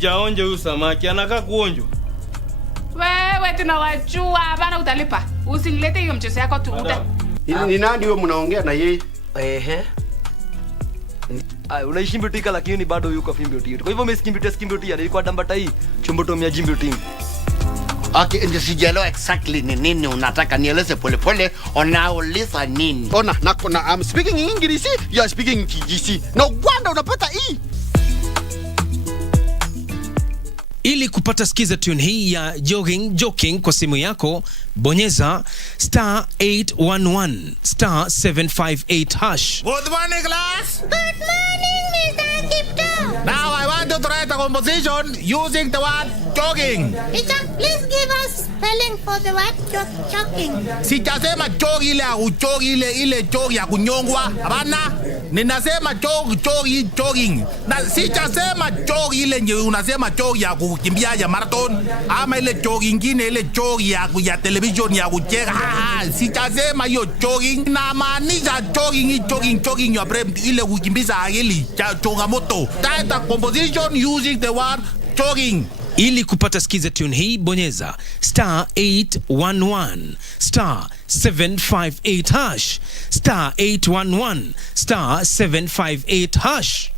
sijaonja huyu samaki, anakaa kuonjwa. Wewe tunawajua bana, utalipa. Usinilete hiyo mchezo yako tu. Ni nani wewe mnaongea na yeye? Unaishi Mbiutika lakini bado yuko Fimbiuti. Kwa hivyo mimi Skimbiuti nilikuwa dambata hii chombotomia Jimbiuti. Okay, ndio sijaelewa exactly ni nini unataka nieleze polepole. Unauliza nini? Ona, I'm speaking English, you are speaking KBC. No wonder unapata hii. Ili kupata skiza tune hii ya joking kwa simu yako, bonyeza *811 *758 hash. Good morning, class. Good morning, Mr. Kipto. Now I want to try the composition using the word jogging. Teacher, please give us spelling for the word jogging. Sijasema jog ile jog ya kunyongwa. Hapana. Ninasema jogging. Na sijasema jog ile ndio unasema jog ya kukimbia ya marathon ama ile jog nyingine ile jog ya television ya kucheka. Sijasema hiyo jogging. Na maanisha jogging your brain ile kukimbiza akili changamoto. That the composition using the word jogging. Ili kupata skiza tune hii, bonyeza *811 *758 hash *811 *758 hash.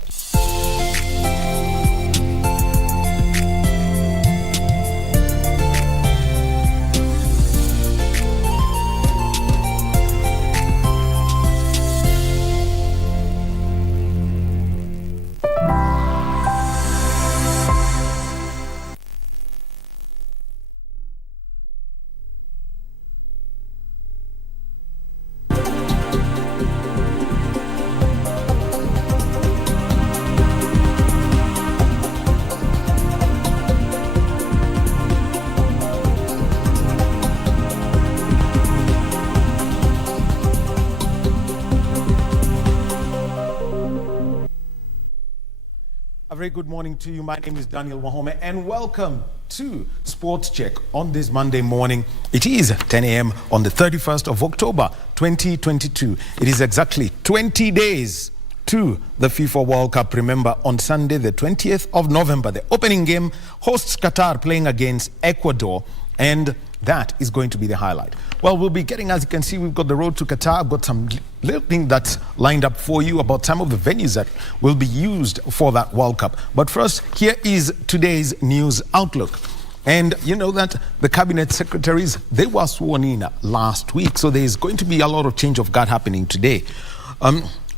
A very good morning to you. My name is Daniel Wahome and welcome to Sports Check on this Monday morning. It is 10 a.m. on the 31st of October 2022. It is exactly 20 days to the FIFA World Cup. Remember, on Sunday the 20th of November, the opening game hosts Qatar playing against Ecuador, and that is going to be the highlight. Well, we'll be getting, as you can see, we've got the road to Qatar. I've got some little thing that's lined up for you about some of the venues that will be used for that World Cup. But first, here is today's news outlook. And you know that the cabinet secretaries, they were sworn in last week. So there's going to be a lot of change of guard happening today.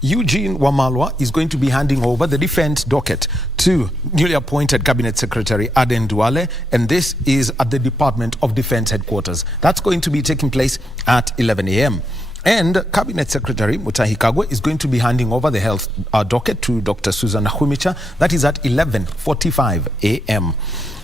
Eugene Wamalwa is going to be handing over the defense docket to newly appointed Cabinet Secretary Aden Duale, and this is at the Department of Defense headquarters. That's going to be taking place at 11 a.m. And Cabinet Secretary Mutahi Kagwe is going to be handing over the health docket to Dr. Susan Humicha. That is at 11:45 a.m.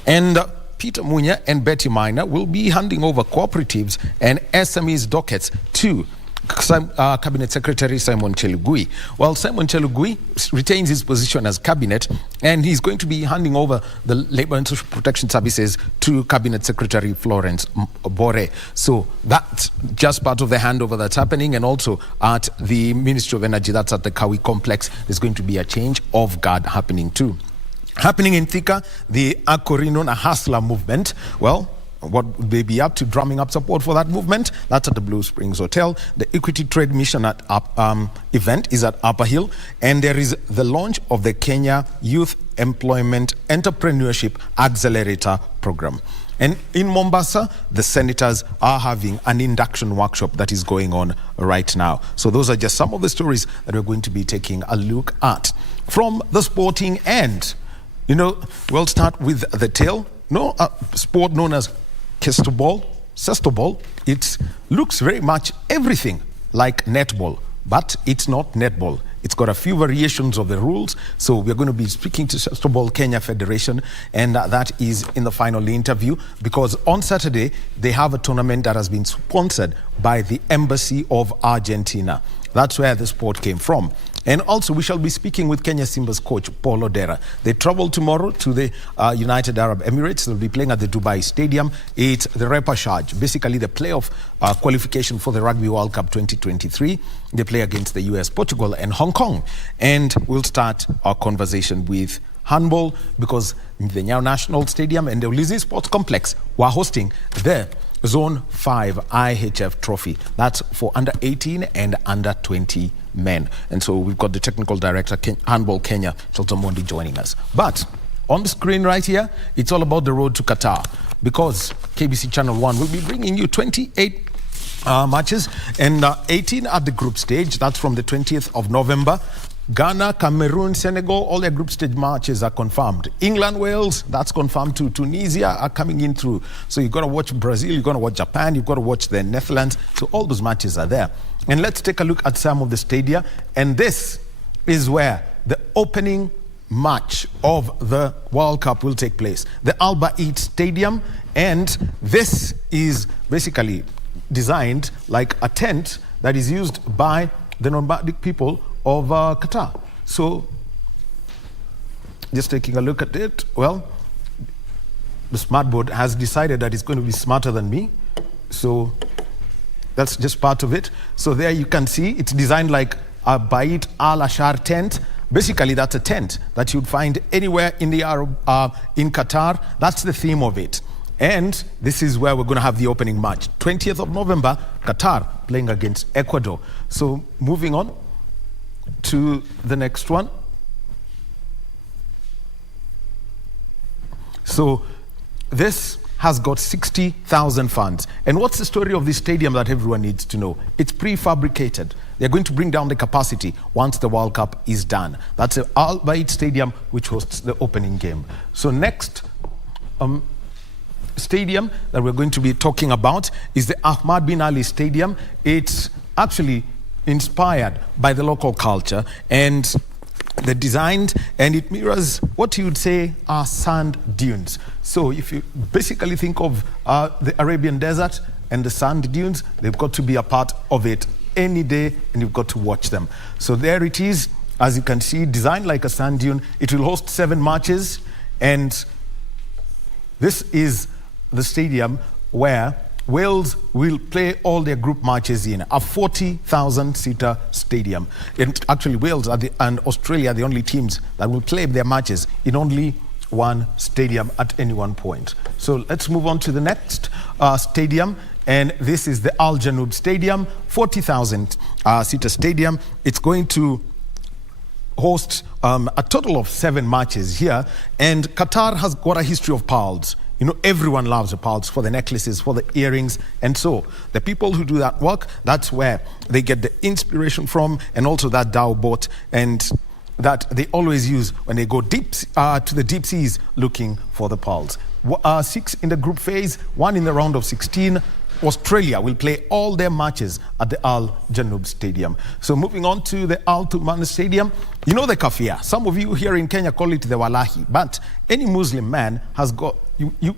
And Peter Munya and Betty Minor will be handing over cooperatives and SMEs dockets to Cabinet Secretary Simon Chelugui. Well, Simon Chelugui retains his position as cabinet, and he's going to be handing over the Labor and Social Protection Services to Cabinet Secretary Florence Bore. So that's just part of the handover that's happening. And also at the Ministry of Energy, that's at the Kawi complex, there's going to be a change of guard happening too. Happening in Thika, the Akorino Hustler movement. Well, what would they be up to drumming up support for that movement? That's at the Blue Springs Hotel. The Equity Trade Mission at event is at Upper Hill. And there is the launch of the Kenya Youth Employment Entrepreneurship Accelerator Program. And in Mombasa, the senators are having an induction workshop that is going on right now. So those are just some of the stories that we're going to be taking a look at. From the sporting end, you know, we'll start with the tail. No, sport known as cestoball. It looks very much everything like netball, but it's not netball. It's got a few variations of the rules. So we're going to be speaking to Cestoball Kenya Federation, and that is in the final interview, because on Saturday they have a tournament that has been sponsored by the Embassy of Argentina. That's where the sport came from. And also, we shall be speaking with Kenya Simba's coach, Paul Odera. They travel tomorrow to the United Arab Emirates. They'll be playing at the Dubai Stadium. It's the repechage, basically the playoff qualification for the Rugby World Cup 2023. They play against the US, Portugal, and Hong Kong. And we'll start our conversation with handball, because the Nyayo National Stadium and the Ulinzi Sports Complex were hosting the Zone 5 IHF Trophy. That's for under 18 and under 20 men. And so we've got the technical director, Handball Kenya, Chaltamondi, joining us. But on the screen right here, it's all about the road to Qatar, because KBC Channel 1 will be bringing you 28 matches and 18 at the group stage. That's from the 20th of November. Ghana, Cameroon, Senegal, all their group stage matches are confirmed. England, Wales, that's confirmed too. Tunisia are coming in through. So you've got to watch Brazil, you've got to watch Japan, you've got to watch the Netherlands. So all those matches are there. And let's take a look at some of the stadia. And this is where the opening match of the World Cup will take place. The Al Bayt Stadium. And this is basically designed like a tent that is used by the nomadic people of Qatar. So just taking a look at it, well, the smart board has decided that it's going to be smarter than me. So that's just part of it. So there you can see it's designed like a Bayt al-Ashar tent. Basically, that's a tent that you'd find anywhere in the in Qatar. That's the theme of it. And this is where we're going to have the opening match. 20th of November, Qatar playing against Ecuador. So moving on to the next one. So this has got 60,000 fans. And what's the story of this stadium that everyone needs to know? It's prefabricated. They're going to bring down the capacity once the World Cup is done. That's the Al Bayt Stadium, which hosts the opening game. So next stadium that we're going to be talking about is the Ahmad bin Ali Stadium. It's actually inspired by the local culture, and the designed, and it mirrors what you would say are sand dunes. So if you basically think of the Arabian desert and the sand dunes, they've got to be a part of it any day, and you've got to watch them. So there it is, as you can see, designed like a sand dune. It will host 7 matches, and this is the stadium where Wales will play all their group matches in, a 40,000-seater stadium. And actually, Wales and Australia are the only teams that will play their matches in only one stadium at any one point. So let's move on to the next stadium, and this is the Al Janoub Stadium, 40,000-seater stadium. It's going to host a total of 7 matches here, and Qatar has got a history of pearls. You know, everyone loves the pearls for the necklaces, for the earrings. And so the people who do that work, that's where they get the inspiration from, and also that Dow boat, and that they always use when they go deep to the deep seas looking for the pearls. 6 in the group phase, 1 in the round of 16. Australia will play all their matches at the Al Janoub Stadium. So moving on to the Al Tuman Stadium, you know the kafia. Some of you here in Kenya call it the Wallahi, but any Muslim man has got,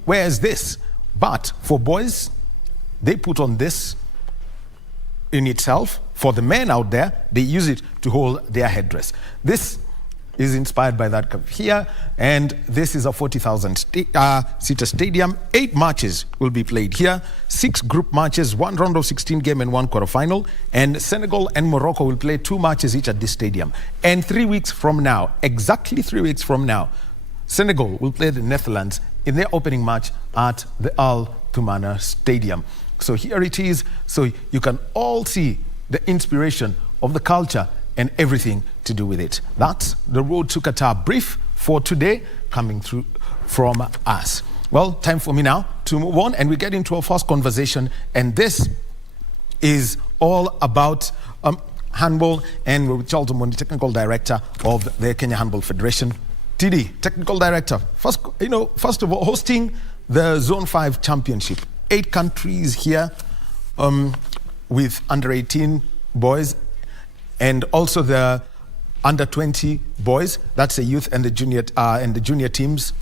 wears this. But for boys, they put on this in itself. For the men out there, they use it to hold their headdress. This is inspired by that here, and this is a 40,000-seater stadium. 8 matches will be played here, 6 group matches, 1 round of 16 game and 1 quarterfinal, and Senegal and Morocco will play 2 matches each at this stadium. And 3 weeks from now, exactly 3 weeks from now, Senegal will play the Netherlands in their opening match at the Al Tumana Stadium. So here it is. So you can all see the inspiration of the culture and everything to do with it. That's the Road to Qatar brief for today, coming through from us. Well, time for me now to move on, and we get into our first conversation, and this is all about handball, and we're with Charles Omondi, technical director of the Kenya Handball Federation. TD, technical director, first of all, hosting the Zone 5 Championship. 8 countries here with under 18 boys, and also the under 20 boys. That's the youth and the junior teams.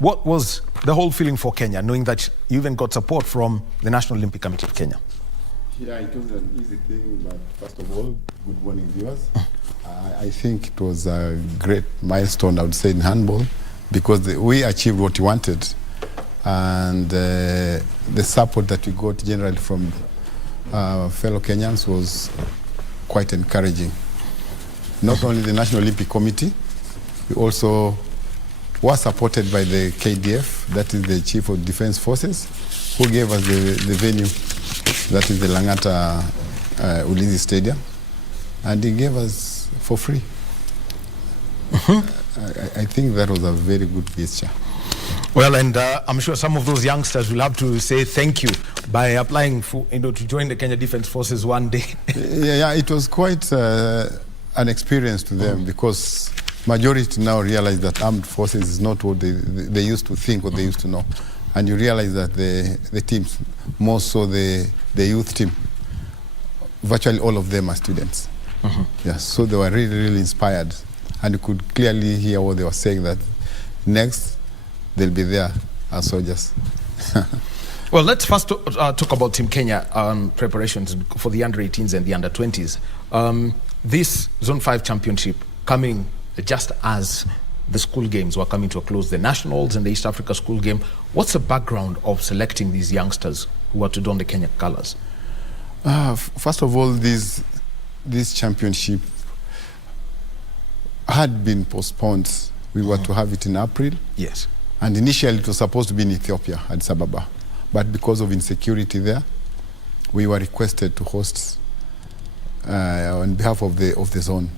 What was the whole feeling for Kenya, knowing that you even got support from the National Olympic Committee of Kenya? Yeah, it was an easy thing, but first of all, good morning, viewers. I think it was a great milestone, I would say, in handball, because we achieved what we wanted, and the support that we got generally from fellow Kenyans was quite encouraging. Not only the National Olympic Committee, we also was supported by the KDF, that is the Chief of Defense Forces, who gave us the venue, that is the Langata Ulinzi Stadium, and he gave us for free. I think that was a very good gesture. Well, and I'm sure some of those youngsters will have to say thank you by applying for, to join the Kenya Defence Forces one day. Yeah, it was quite an experience to them because majority now realize that armed forces is not what they used to think or they used to know. And you realize that the teams, more so the youth team, virtually all of them are students. Yes, so they were really, really inspired. And you could clearly hear what they were saying, that next they'll be there as soldiers. Well, let's first talk about Team Kenya preparations for the under-18s and the under-20s. This Zone 5 championship coming just as the school games were coming to a close, the Nationals and the East Africa school game. What's the background of selecting these youngsters who are to don the Kenya colors? First of all, this championship had been postponed. We were to have it in April. Yes. And initially it was supposed to be in Ethiopia, Addis Ababa. But because of insecurity there, we were requested to host on behalf of the zone.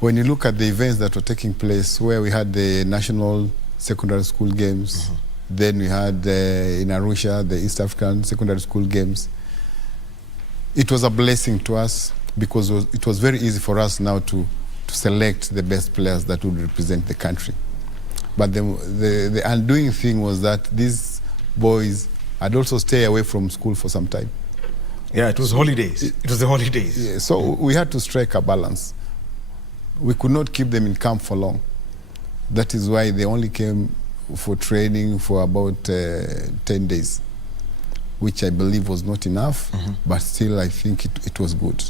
When you look at the events that were taking place, where we had the national secondary school games, then we had in Arusha the East African secondary school games, it was a blessing to us because it was very easy for us now to select the best players that would represent the country. But the undoing thing was that these boys had also stayed away from school for some time. Yeah, it was holidays. It was the holidays. Yeah, so we had to strike a balance. We could not keep them in camp for long. That is why they only came for training for about 10 days, which I believe was not enough, but still I think it was good.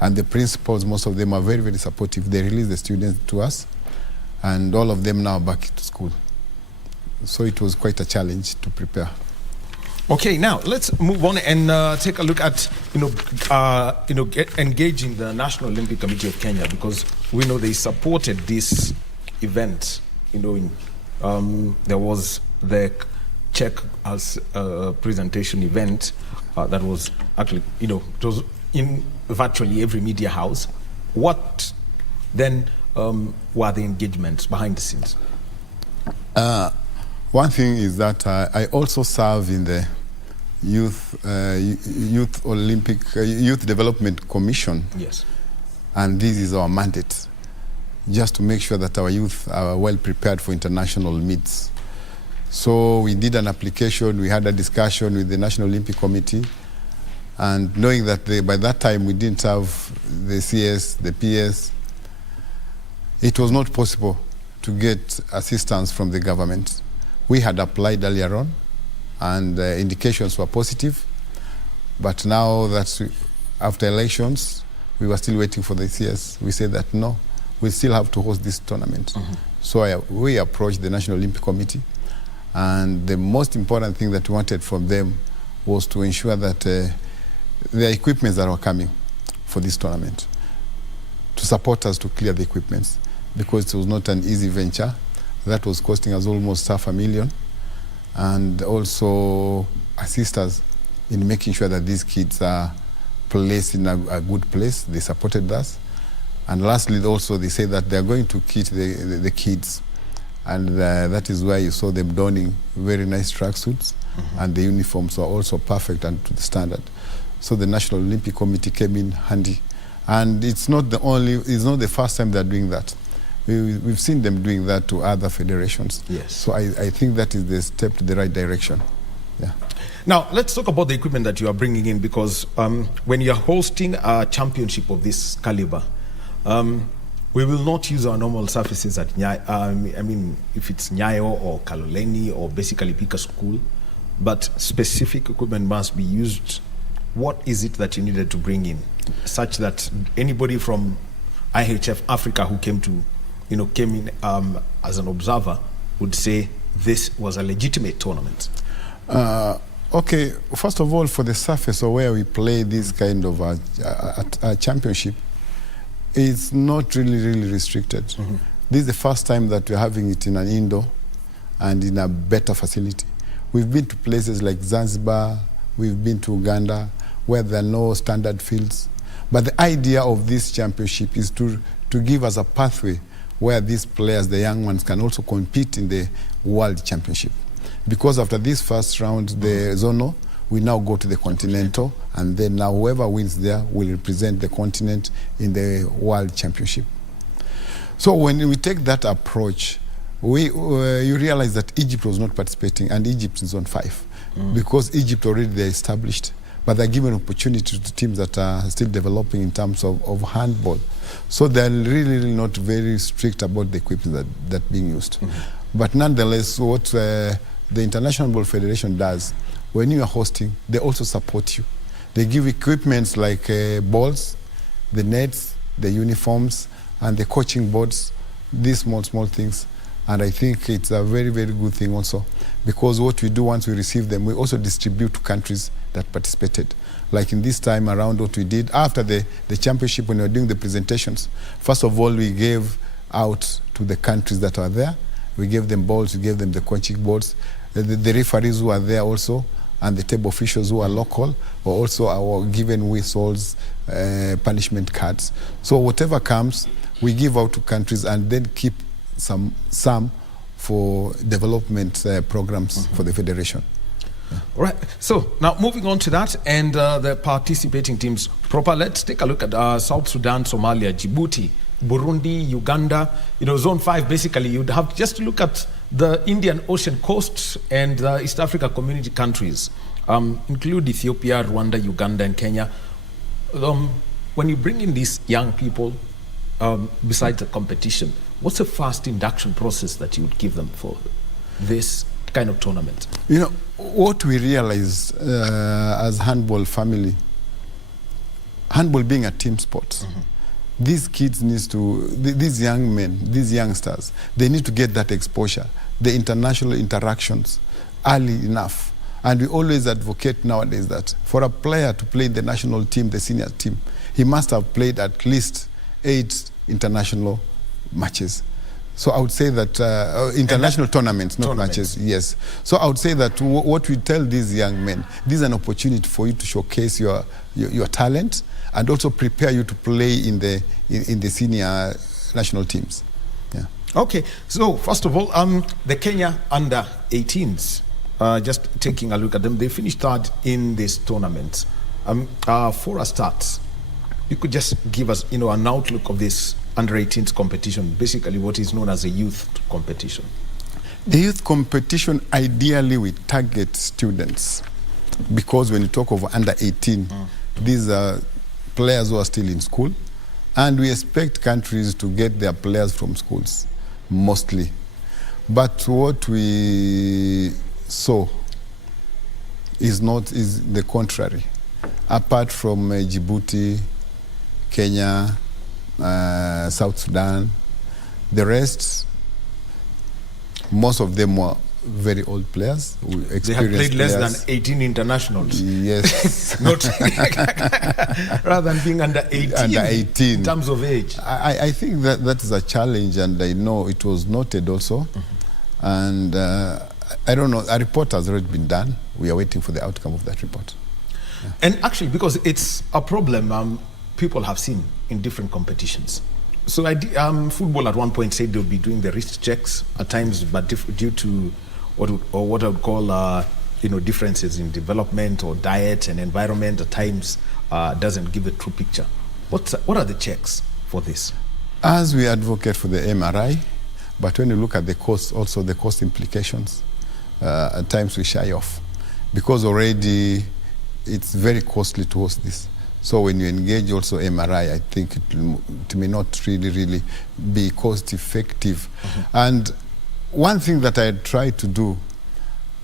And the principals, most of them are very, very supportive. They released the students to us, and all of them now back to school. So it was quite a challenge to prepare. Okay, now let's move on and take a look at engaging the National Olympic Committee of Kenya, because we know they supported this event. There was the check as presentation event that was actually it was in virtually every media house. What then were the engagements behind the scenes? One thing is that I also serve in the Youth Development Commission. Yes. And this is our mandate, just to make sure that our youth are well prepared for international meets. So we did an application, we had a discussion with the National Olympic Committee, and knowing that by that time we didn't have the CS, the PS, it was not possible to get assistance from the government. We had applied earlier on, and indications were positive, but now that after elections, we were still waiting for the CS. We said that no, we still have to host this tournament. So we approached the National Olympic Committee, and the most important thing that we wanted from them was to ensure that the equipments that were coming for this tournament, to support us to clear the equipments, because it was not an easy venture. That was costing us almost $500,000, and also assist us in making sure that these kids are placed in a good place. They supported us. And lastly, also they say that they're going to kit the kids, and that is why you saw them donning very nice tracksuits, and the uniforms are also perfect and to the standard. So the National Olympic Committee came in handy, and it's not the first time they're doing that. We've seen them doing that to other federations. Yes. So I think that is the step to the right direction. Yeah. Now, let's talk about the equipment that you are bringing in, because when you're hosting a championship of this caliber, we will not use our normal surfaces at if it's Nyayo or Kaloleni or basically Pika School, but specific equipment must be used. What is it that you needed to bring in, such that anybody from IHF Africa who came in as an observer would say this was a legitimate tournament? Okay, first of all, for the surface or where we play this kind of a championship, it's not really restricted. This is the first time that we're having it in an indoor and in a better facility. We've been to places like Zanzibar, we've been to Uganda, where there are no standard fields. But the idea of this championship is to give us a pathway where these players, the young ones, can also compete in the World Championship. Because after this first round, the zonal, we now go to the continental, and then now whoever wins there will represent the continent in the World Championship. So when we take that approach, you realize that Egypt was not participating, and Egypt is on 5, because Egypt already they're established, but they're given opportunity to teams that are still developing in terms of handball. So they're really not very strict about the equipment that being used. But nonetheless, what the International Ball Federation does, when you are hosting, they also support you. They give equipments like balls, the nets, the uniforms, and the coaching boards, these small things. And I think it's a very good thing also, because what we do once we receive them, we also distribute to countries that participated. Like in this time around, what we did after the championship, when we were doing the presentations, first of all, we gave out to the countries that are there. We gave them balls, we gave them the coaching boards. The referees who are there also, and the table officials who are local, were also our given whistles, punishment cards. So whatever comes, we give out to countries and then keep some for development programs for the federation. All right. So now moving on to that and the participating teams proper. Let's take a look at South Sudan, Somalia, Djibouti, Burundi, Uganda. Zone 5, basically, you'd have just to look at the Indian Ocean coast and the East Africa community countries, include Ethiopia, Rwanda, Uganda, and Kenya. When you bring in these young people, besides the competition, what's the first induction process that you would give them for this kind of tournament? What we realize as handball family, handball being a team sport, these kids these young men, these youngsters, they need to get that exposure, the international interactions early enough. And we always advocate nowadays that for a player to play in the national team, the senior team, he must have played at least 8 international matches. So I would say that international tournaments, not matches, yes. So I would say that what we tell these young men, this is an opportunity for you to showcase your talent and also prepare you to play in the senior national teams. Yeah. Okay. So first of all, the Kenya under 18s, just taking a look at them, they finished 3rd in this tournament. For a start, you could just give us, an outlook of this under 18s competition, basically what is known as a youth competition. The youth competition, ideally we target students, because when you talk of under 18, these are players who are still in school, and we expect countries to get their players from schools, mostly. But what we saw is the contrary. Apart from Djibouti, Kenya, South Sudan, the rest, most of them were very old players. They have played less than 18 internationals. Yes. Not rather than being under 18. Under 18. In terms of age. I think that is a challenge, and I know it was noted also. And I don't know, a report has already been done. We are waiting for the outcome of that report. Yeah. And actually, because it's a problem people have seen in different competitions. So football at one point said they would be doing the wrist checks at times, but due to what I would call differences in development or diet and environment, at times doesn't give a true picture. What are the checks for this? As we advocate for the MRI, but when you look at the cost, also the cost implications, at times we shy off, because already it's very costly to host this. So when you engage also MRI, I think it may not really be cost effective. And one thing that I try to do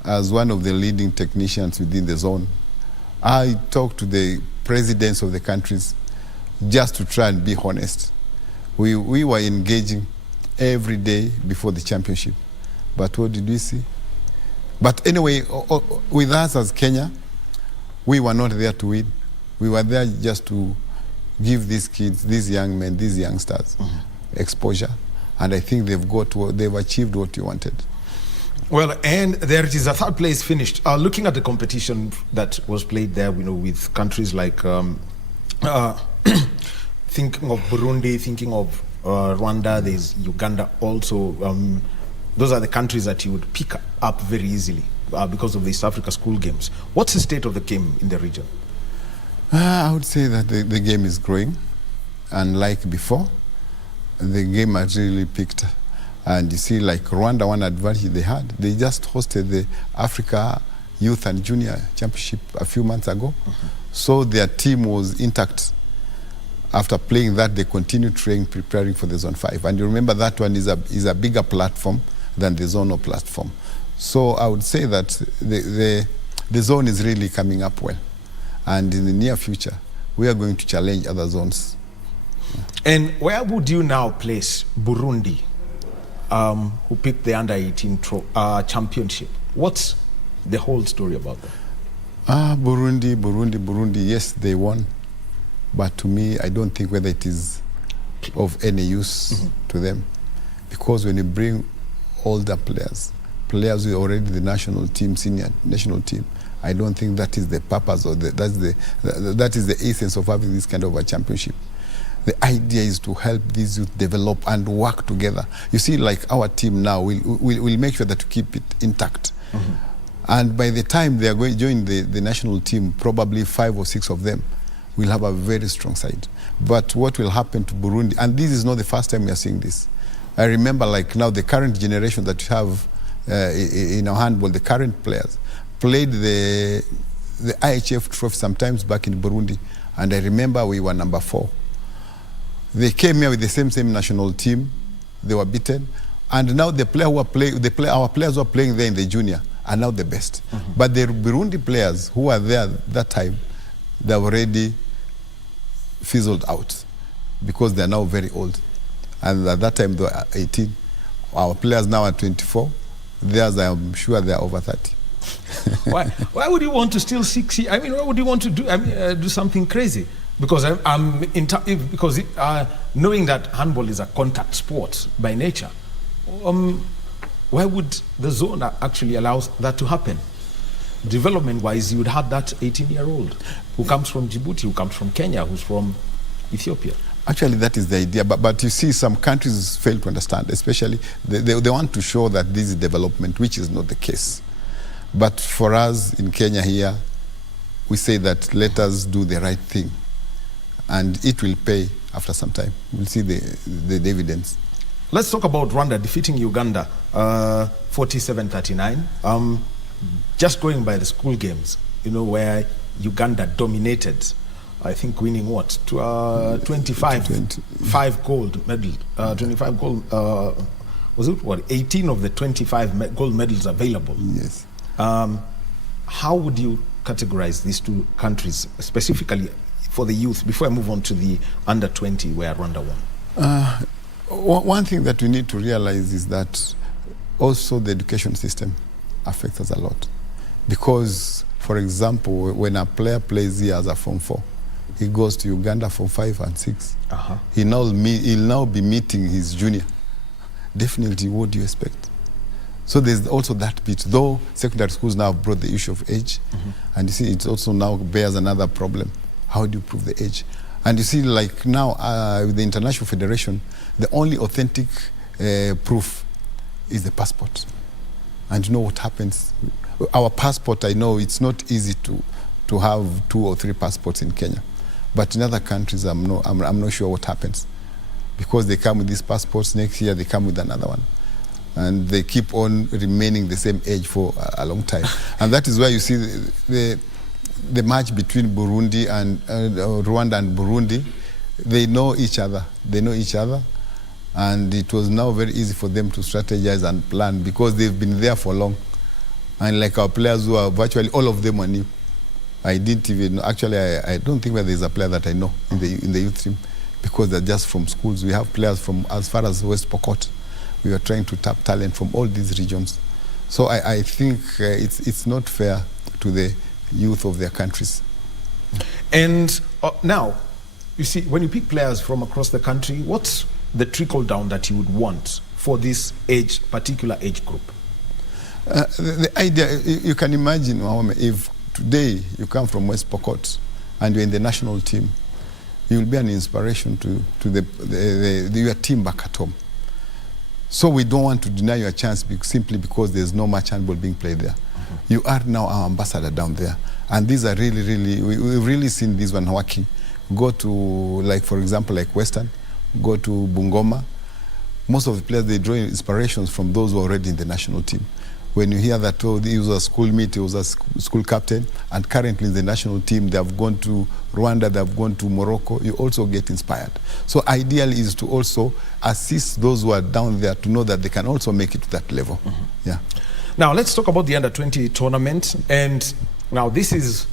as one of the leading technicians within the zone, I talk to the presidents of the countries just to try and be honest. We were engaging every day before the championship. But what did we see? But anyway, with us as Kenya, we were not there to win. We were there just to give these kids, these young men, these youngsters exposure And I think they've achieved what you wanted. Well, and there it is, a third place finished. Looking at the competition that was played there, with countries like, thinking of Burundi, thinking of Rwanda, there's Uganda also. Those are the countries that you would pick up very easily because of the East Africa School Games. What's the state of the game in the region? I would say that the game is growing. And like before, the game has really picked. And you see, like Rwanda, one advantage they had, they just hosted the Africa Youth and Junior Championship a few months ago. So their team was intact. After playing that, they continued training, preparing for the Zone 5. And you remember that one is a bigger platform than the Zone 0 platform. So I would say that the zone is really coming up well. And in the near future, we are going to challenge other zones. And where would you now place Burundi, who picked the under-18 championship? What's the whole story about that? Burundi, yes, they won. But to me, I don't think whether it is of any use to them. Because when you bring older players who are already the national team, senior national team, I don't think that is the purpose or that is the essence of having this kind of a championship. The idea is to help these youth develop and work together. You see, like our team now, we'll make sure that to keep it intact. And by the time they are going to join the national team, probably 5 or 6 of them will have a very strong side. But what will happen to Burundi, and this is not the first time we are seeing this. I remember like now the current generation that we have in our handball, the current players, played the IHF trophy sometimes back in Burundi. And I remember we were number 4. They came here with the same national team. They were beaten. And now the player who are our players who are playing there in the junior are now the best. But the Burundi players who were there that time, they already fizzled out because they are now very old. And at that time they were 18. Our players now are 24. Theirs, I'm sure they are over 30. Why would you want to steal 60? I mean, why would you want to do something crazy? Because knowing that handball is a contact sport by nature, why would the zone actually allow that to happen? Development-wise, you would have that 18-year-old who comes from Djibouti, who comes from Kenya, who's from Ethiopia. Actually, that is the idea. But you see, some countries fail to understand, especially they want to show that this is development, which is not the case. But for us in Kenya here, we say that let us do the right thing. And it will pay after some time. We'll see the dividends. Let's talk about Rwanda defeating Uganda 47-39. Just going by the school games, where Uganda dominated, I think winning what? 25 gold medals. 25 gold, was it what? 18 of the 25 gold medals available. Yes. How would you categorize these two countries, specifically for the youth, before I move on to the under-20 where Rwanda won? One thing that we need to realize is that also the education system affects us a lot. Because, for example, when a player plays here as a Form 4, he goes to Uganda Form 5 and 6. He'll now be meeting his junior. Definitely, what do you expect? So there's also that bit, though secondary schools now have brought the issue of age. And you see, it also now bears another problem. How do you prove the age? And you see, like now, with the International Federation, the only authentic proof is the passport. And you know what happens? Our passport, I know it's not easy to have 2 or 3 passports in Kenya. But in other countries, I'm not sure what happens. Because they come with these passports, next year they come with another one. And they keep on remaining the same age for a long time. And that is why you see the match between Burundi and Rwanda and Burundi. They know each other. And it was now very easy for them to strategize and plan because they've been there for long. And like our players who are virtually all of them are new. I didn't even know. Actually, I don't think that there's a player that I know in the youth team because they're just from schools. We have players from as far as West Pokot. We are trying to tap talent from all these regions. So I think it's not fair to the youth of their countries. And now, you see, when you pick players from across the country, what's the trickle down that you would want for this particular age group? The idea, you can imagine, Wahome, if today you come from West Pokot and you're in the national team, you will be an inspiration to your team back at home. So we don't want to deny you a chance simply because there's no much handball being played there. You are now our ambassador down there. And these are really, we've really seen this one working. Go to, like, for example, like Western, go to Bungoma. Most of the players, they draw inspirations from those who are already in the national team. When you hear that, oh, he was a schoolmate, he was a school captain, and currently in the national team, they have gone to Rwanda, they have gone to Morocco, you also get inspired. So ideally is to also assist those who are down there to know that they can also make it to that level. Yeah. Now, let's talk about the Under-20 tournament. And now this is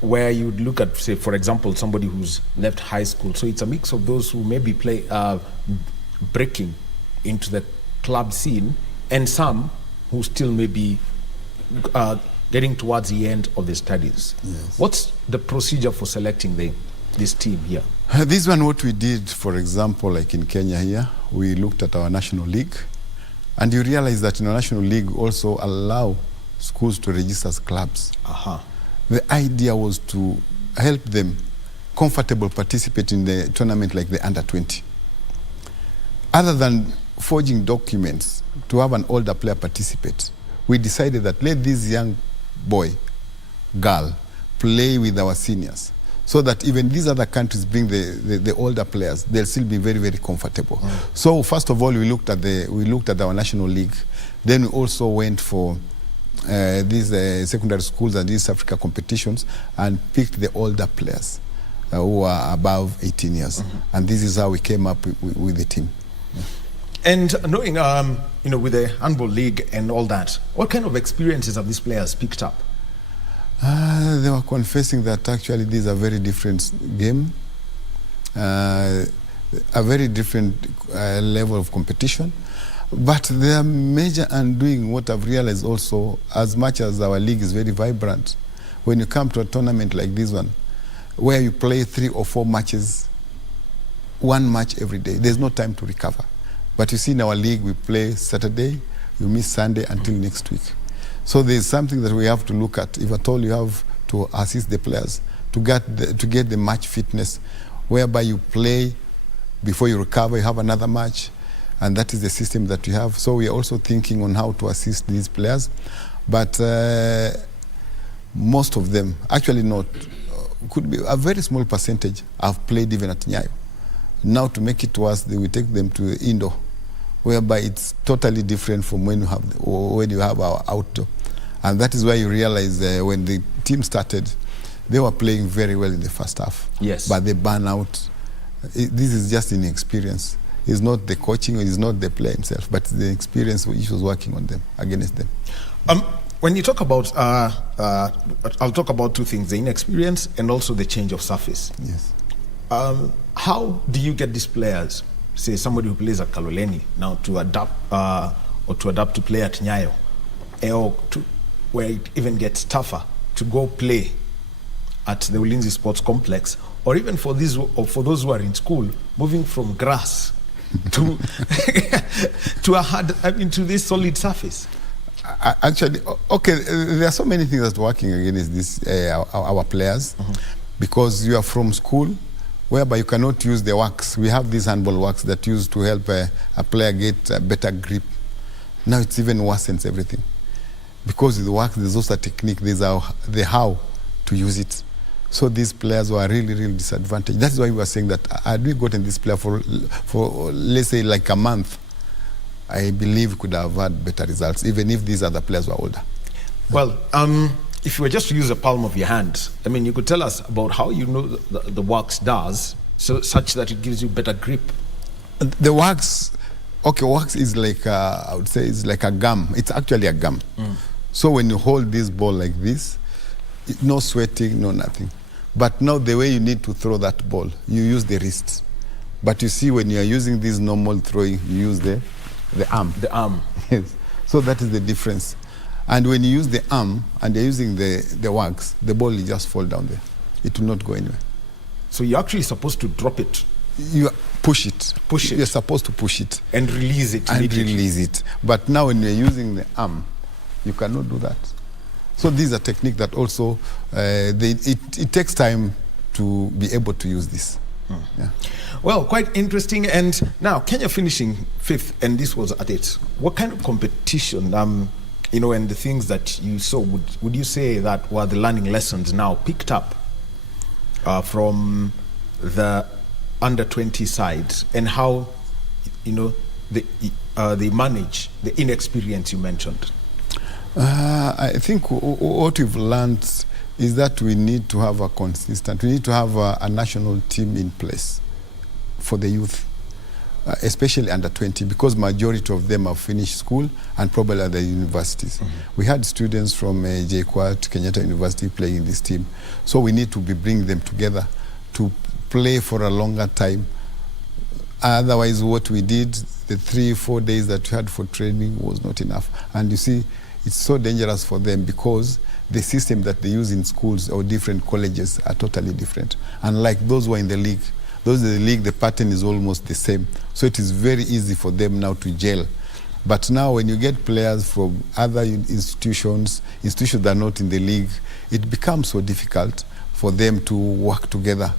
where you would look at, say, for example, somebody who's left high school. So it's a mix of those who maybe breaking into the club scene and some who still may be getting towards the end of their studies. Yes. What's the procedure for selecting this team here? This one, what we did, for example, like in Kenya here, we looked at our national league, and you realize that in our national league also allow schools to register as clubs. The idea was to help them comfortable participate in the tournament like the Under-20. Other than forging documents to have an older player participate, we decided that let this young boy, girl, play with our seniors, so that even these other countries bring the older players, they'll still be very, very comfortable. So first of all, we looked at our national league. Then we also went for these secondary schools and East Africa competitions and picked the older players who are above 18 years. And this is how we came up with the team. And knowing, with the handball league and all that, what kind of experiences have these players picked up? They were confessing that actually these are very different game, a very different level of competition. But they are major undoing what I've realized also, as much as our league is very vibrant, when you come to a tournament like this one, where you play 3 or 4 matches, 1 match every day, there's no time to recover. But you see in our league, we play Saturday, you miss Sunday until next week. So there's something that we have to look at. If at all you have to assist the players to get the match fitness, whereby you play before you recover, you have another match, and that is the system that we have. So we are also thinking on how to assist these players. But most of them, actually not, could be a very small percentage have played even at Nyayo. Now to make it worse, we take them to indoor, whereby it's totally different from when you have our outdoor. And that is why you realize when the team started, they were playing very well in the first half. Yes. But they burn out. This is just inexperience. It's not the coaching, it's not the player himself, but the experience which was working on them, against them. When you talk about, I'll talk about 2 things, the inexperience and also the change of surface. Yes. How do you get these players, say somebody who plays at Kaloleni, now to adapt to play at Nyayo, or where it even gets tougher to go play at the Ulinzi Sports Complex, or even for those who are in school, moving from grass to to this solid surface? Actually, okay, there are so many things that are working against this our players, because you are from school, whereby you cannot use the wax. We have these handball wax that used to help a player get a better grip. Now it's even worsens everything, because with the wax there's also a technique. There's the how to use it. So these players were really, really disadvantaged. That's why we were saying that had we gotten this player for let's say like a month, I believe we could have had better results, even if these other players were older. Well, if you were just to use the palm of your hand, I mean, you could tell us about how you know the wax does, such that it gives you better grip. The wax, wax is like, I would say it's like a gum. It's actually a gum. So when you hold this ball like this, no sweating, no nothing. But now the way you need to throw that ball, you use the wrist. But you see, when you are using this normal throwing, you use the arm. The arm. Yes. So that is the difference. And when you use the arm and you're using the wax, the ball will just fall down there. It will not go anywhere. So you're actually supposed to drop it you push it. Push it. You're supposed to push it. And release it. And immediately. release it. But now when you're using the arm, you cannot do that. So these are techniques that also, it takes time to be able to use this. Yeah. Well, quite interesting. And now, Kenya finishing 5th, and this was at it. What kind of competition, you know, and the things that you saw, would you say that were the learning lessons now picked up from the under-20 side, and how, you know, they manage the inexperience you mentioned? I think what we've learned is that we need to have we need to have a national team in place for the youth, especially under 20, because majority of them have finished school and probably at the universities. We had students from JKUAT, Kenyatta University playing in this team. So we need to be bringing them together to play for a longer time. Otherwise, what we did, the 3-4 days that we had for training was not enough. And you see, it's so dangerous for them because the system that they use in schools or different colleges are totally different. Unlike those who are in the league, the pattern is almost the same. So it is very easy for them now to gel. But now when you get players from other institutions that are not in the league, it becomes so difficult for them to work together.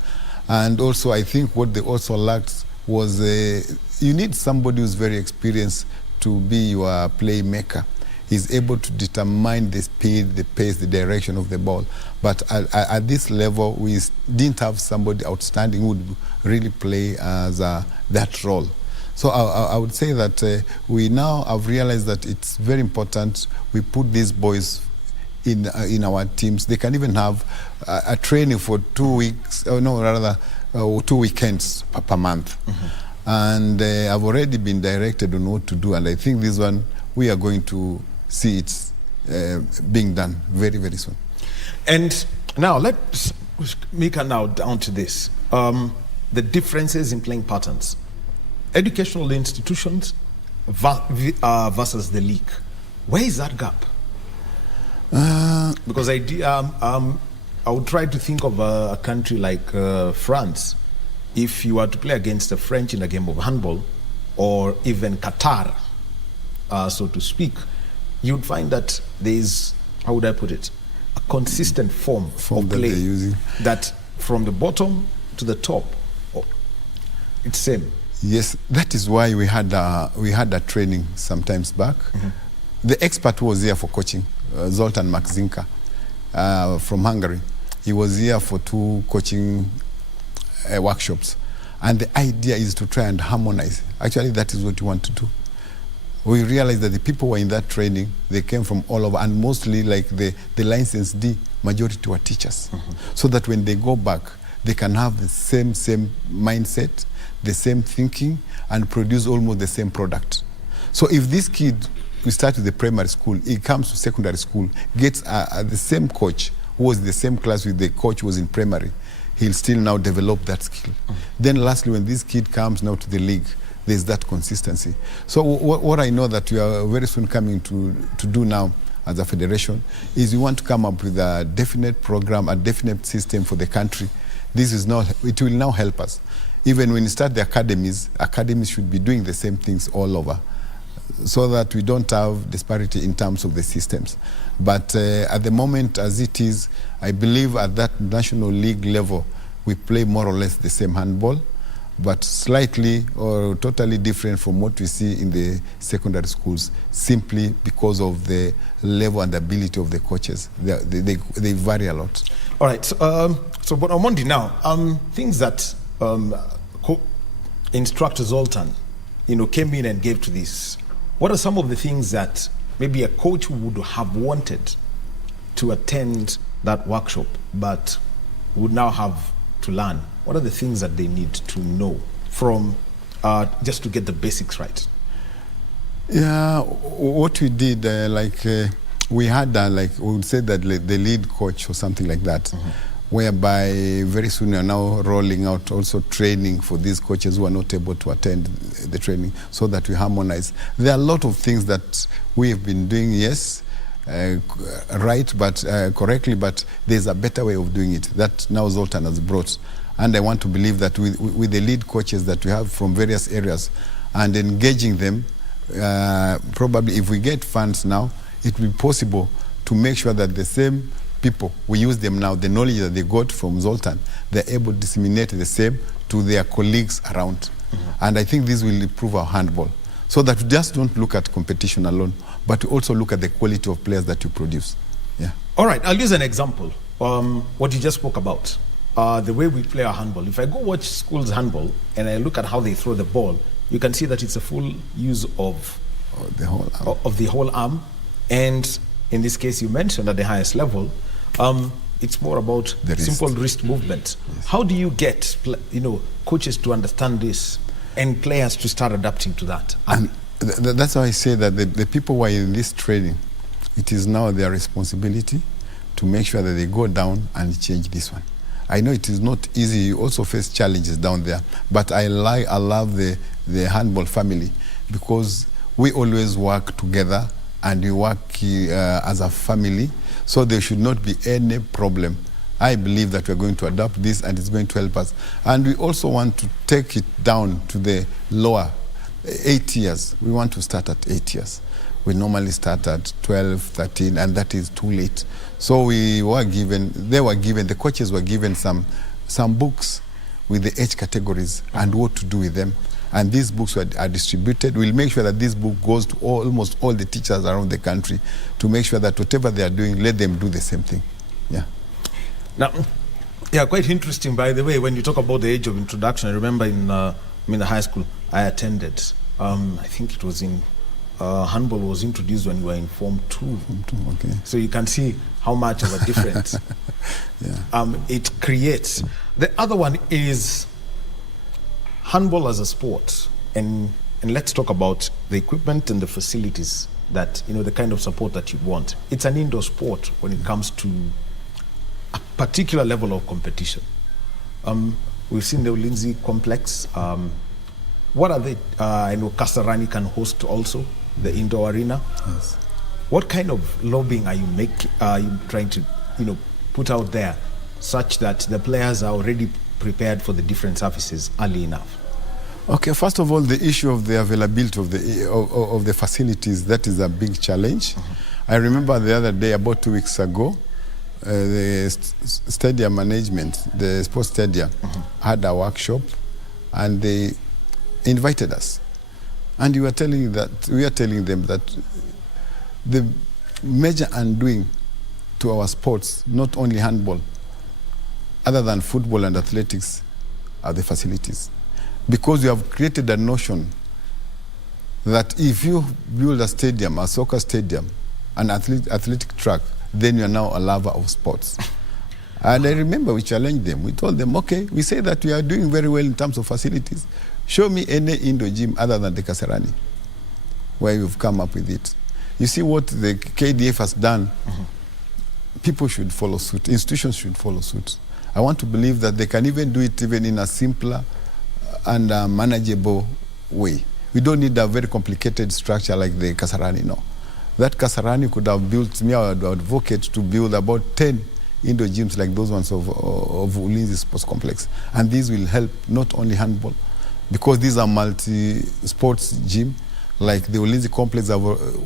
And also I think what they also lacked was you need somebody who's very experienced to be your playmaker. He's able to determine the speed, the pace, the direction of the ball. But at this level, we didn't have somebody outstanding who would really play as that role. So I would say that we now have realized that it's very important we put these boys in our teams. They can even have a training for 2 weeks, or no, rather 2 weekends per month. And I've already been directed on what to do, and I think this one we are going to see it being done very, very soon. And now let's make it now down to this. The differences in playing patterns. Educational institutions versus the league. Where is that gap? Because I would try to think of a country like France. If you were to play against the French in a game of handball, or even Qatar, so to speak, you'd find that there is, how would I put it, a consistent form of that play they're using. That from the bottom to the top, it's same. Yes, that is why we had a training sometimes back. The expert who was here for coaching, Zoltan Makzinka from Hungary. He was here for 2 coaching workshops. And the idea is to try and harmonize. Actually, that is what we want to do. We realized that the people who were in that training, they came from all over, and mostly like the licensed D, majority were teachers. So that when they go back, they can have the same mindset, the same thinking, and produce almost the same product. So if this kid, we start with the primary school, he comes to secondary school, gets the same coach who was the same class with the coach who was in primary, he'll still now develop that skill. Then lastly, when this kid comes now to the league, there's that consistency. So what I know that we are very soon coming to do now as a federation is we want to come up with a definite program, a definite system for the country. It will now help us. Even when you start the academies should be doing the same things all over, so that we don't have disparity in terms of the systems. But at the moment, as it is, I believe at that national league level, we play more or less the same handball, but slightly or totally different from what we see in the secondary schools, simply because of the level and ability of the coaches. They vary a lot. All right, so but on Monday now, things that instructor Zoltan, came in and gave to this. What are some of the things that maybe a coach would have wanted to attend that workshop, but would now have to learn? What are the things that they need to know from just to get the basics right? Yeah, what we did, we had we would say that the lead coach or something like that, whereby very soon we are now rolling out also training for these coaches who are not able to attend the training, so that we harmonize. There are a lot of things that we have been doing, yes, right, but correctly, but there's a better way of doing it that now Zoltan has brought. And I want to believe that with the lead coaches that we have from various areas and engaging them, probably if we get funds now, it will be possible to make sure that the same people, we use them now, the knowledge that they got from Zoltan, they're able to disseminate the same to their colleagues around. And I think this will improve our handball. So that we just don't look at competition alone, but we also look at the quality of players that you produce. Yeah. All right, I'll use an example. What you just spoke about, the way we play our handball. If I go watch schools handball and I look at how they throw the ball, you can see that it's a full use of the whole arm. Of the whole arm. And in this case, you mentioned at the highest level, it's more about simple wrist movement. Yes. How do you get coaches to understand this and players to start adapting to that? And that's why I say that the people who are in this training, it is now their responsibility to make sure that they go down and change this one. I know it is not easy. You also face challenges down there, but I love the handball family because we always work together and we work as a family, so there should not be any problem. I believe that we're going to adopt this and it's going to help us. And we also want to take it down to the lower 8 years. We want to start at 8 years. We normally start at 12, 13, and that is too late. So the coaches were given some books with the age categories and what to do with them. And these books are distributed. We'll make sure that this book goes to almost all the teachers around the country to make sure that whatever they are doing, let them do the same thing. Yeah. Now, yeah, quite interesting, by the way, when you talk about the age of introduction. I remember in the high school I attended, I think it was in handball was introduced when we were in Form 2. Form 2, okay. So you can see how much of a difference it creates. The other one is handball as a sport, and let's talk about the equipment and the facilities that, the kind of support that you want. It's an indoor sport when it comes to a particular level of competition. We've seen the Ulinzi complex. What are they? I know Kasarani can host also the indoor arena. Yes. What kind of lobbying are you trying to, put out there such that the players are already prepared for the different surfaces early enough? Okay, first of all, the issue of the availability of the facilities, that is a big challenge. I remember the other day, about 2 weeks ago, the stadium management, the sports stadium, had a workshop, and they invited us. And we are telling them that the major undoing to our sports, not only handball, other than football and athletics, are the facilities. Because we have created a notion that if you build a stadium, a soccer stadium, an athletic track, then you are now a lover of sports. And I remember we challenged them. We told them, okay, we say that we are doing very well in terms of facilities. Show me any indoor gym other than the Kasarani, where you've come up with it. You see what the KDF has done. People should follow suit. Institutions should follow suit. I want to believe that they can even do it even in a simpler and manageable way. We don't need a very complicated structure like the Kasarani, no. That Kasarani could have built, I would advocate to build about 10 indoor gyms like those ones of Ulinzi Sports Complex. And these will help not only handball, because these are multi-sports gym, like the Ulinzi Complex.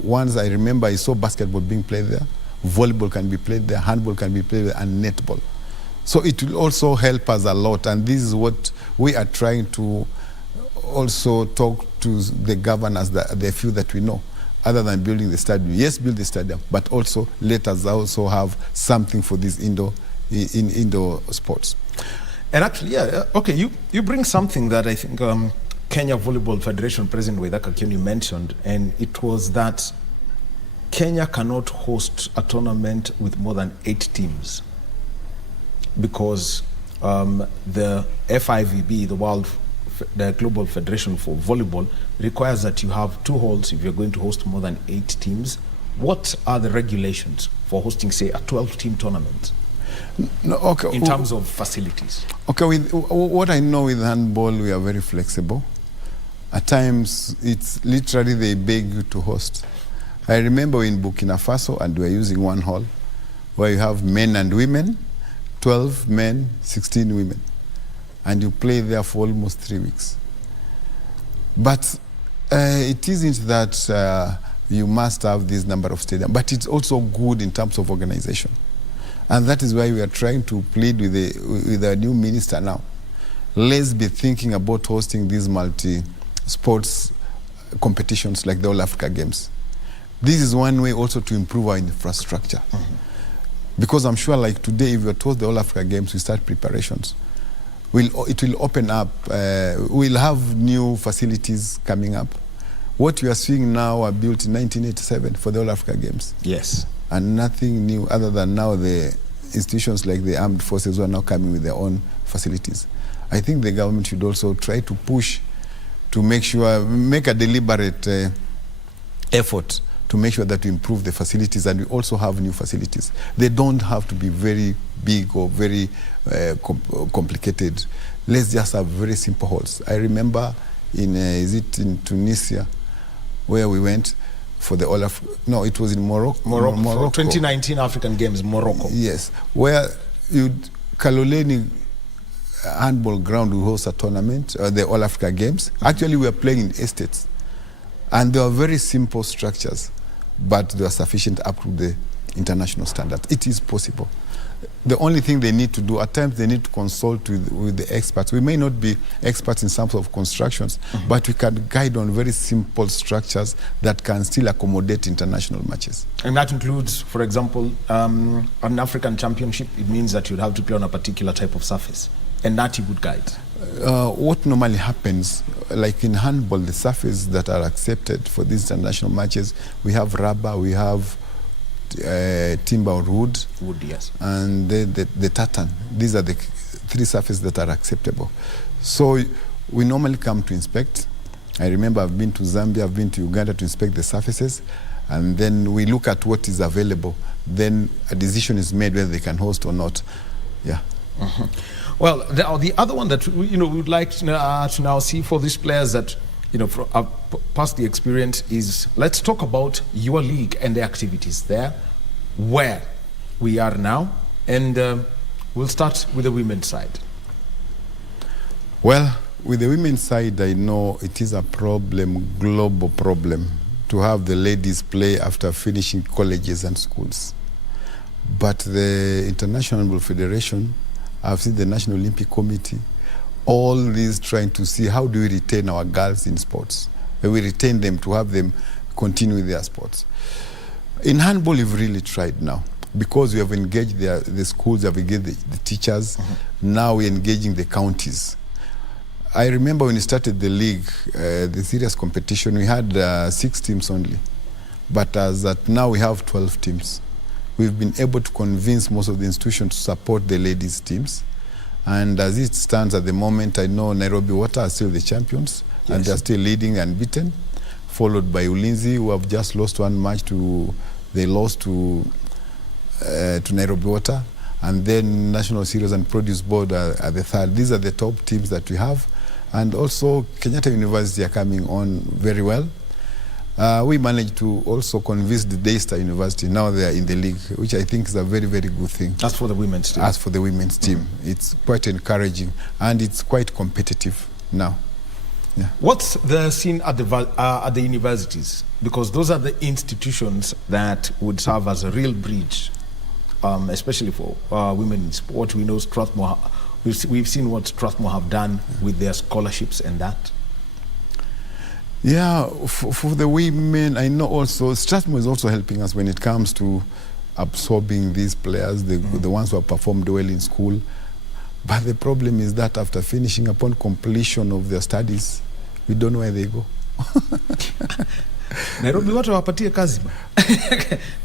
Once I remember I saw basketball being played there, volleyball can be played there, handball can be played there, and netball. So it will also help us a lot, and this is what we are trying to also talk to the governors, the few that we know, other than building the stadium. Yes, build the stadium, but also let us also have something for these indoor sports. And actually, okay, you bring something that I think Kenya Volleyball Federation President Waithaka Kioni mentioned, and it was that Kenya cannot host a tournament with more than 8 teams because the FIVB, the Global Federation for Volleyball, requires that you have 2 halls if you're going to host more than 8 teams. What are the regulations for hosting, say, a 12-team tournament? No, okay. In terms of facilities? Okay, what I know with handball, we are very flexible. At times, it's literally they beg you to host. I remember in Burkina Faso, and we're using 1 hall, where you have men and women, 12 men, 16 women. and you play there for almost 3 weeks. But it isn't that you must have this number of stadiums, but it's also good in terms of organization. And that is why we are trying to plead with our new minister now. Let's be thinking about hosting these multi-sports competitions like the All Africa Games. This is one way also to improve our infrastructure. Because I'm sure like today, if we host the All Africa Games, we start preparations. It will open up, we'll have new facilities coming up. What we are seeing now are built in 1987 for the All Africa Games. Yes. And nothing new other than now the institutions like the armed forces who are now coming with their own facilities. I think the government should also try to push to make a deliberate effort to make sure that we improve the facilities, and we also have new facilities. They don't have to be very big or very complicated. Let's just have very simple halls. I remember is it in Tunisia, where we went for the no, it was in Morocco. Morocco. 2019 African Games, Morocco. Yes, where Kaloleni handball ground will host a tournament, the All Africa Games. Actually, we are playing in estates, and they are very simple structures, but they are sufficient up to the international standard. It is possible. The only thing they need to do, at times they need to consult with the experts. We may not be experts in some sort of constructions, but we can guide on very simple structures that can still accommodate international matches. And that includes, for example, an African championship. It means that you'd have to play on a particular type of surface, and that you would guide. What normally happens, like in handball, the surface that are accepted for these international matches, we have rubber, we have timber or wood, yes, and the tartan. These are the 3 surfaces that are acceptable. So we normally come to inspect. I remember I've been to Zambia, I've been to Uganda to inspect the surfaces, and then we look at what is available. Then a decision is made whether they can host or not. Yeah. Well, the other one that we would like to now see for these players that past the experience is, let's talk about your league and the activities there, where we are now, and we'll start with the women's side. Well, with the women's side, I know it is a problem, global problem, to have the ladies play after finishing colleges and schools. But the International Handball Federation, I've seen the National Olympic Committee, all these trying to see how do we retain our girls in sports. We retain them to have them continue their sports. In handball, we've really tried now, because we have engaged the schools, we have engaged the teachers. Now we're engaging the counties. I remember when we started the league, the serious competition, we had 6 teams only. But as at now, we have 12 teams. We've been able to convince most of the institutions to support the ladies' teams. And as it stands at the moment, I know Nairobi Water are still the champions, yes, and they're still leading and unbeaten, followed by Ulinzi, who have just lost 1 match they lost to Nairobi Water. And then National Cereals and Produce Board are the 3rd. These are the top teams that we have. And also Kenyatta University are coming on very well. We managed to also convince the Daystar University. Now they are in the league, which I think is a very, very good thing. As for the women's team? As for the women's team. It's quite encouraging, and it's quite competitive now. Yeah. What's the scene at the universities? Because those are the institutions that would serve as a real bridge, especially for women in sport. We know Strathmore, we've seen what Strathmore have done with their scholarships and that. Yeah, for the women, I know also Strathmore is also helping us when it comes to absorbing these players, the ones who have performed well in school. But the problem is that after finishing, upon completion of their studies, we don't know where they go. Nairobi watu wapatie kazi.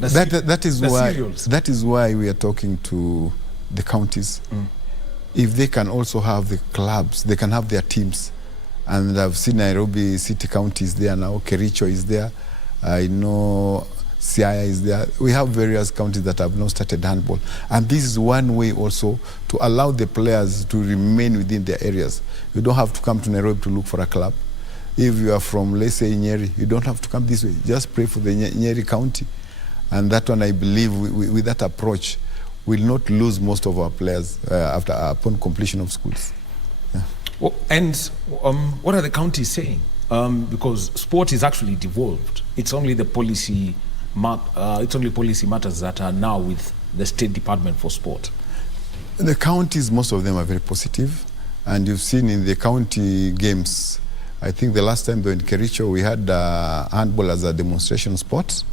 That is why we are talking to the counties. If they can also have the clubs, they can have their teams. And I've seen Nairobi City County is there now, Kericho is there, I know Siaya is there. We have various counties that have now started handball. And this is one way also to allow the players to remain within their areas. You don't have to come to Nairobi to look for a club. If you are from, let's say, Nyeri, you don't have to come this way. Just pray for the Nyeri County. And that one, I believe, with that approach, we'll not lose most of our players upon completion of schools. Yeah. And what are the counties saying? Because sport is actually devolved. It's only the policy matters that are now with the State Department for Sport. The counties, most of them are very positive. And you've seen in the county games, I think the last time they were in Kericho, we had handball as a demonstration sport.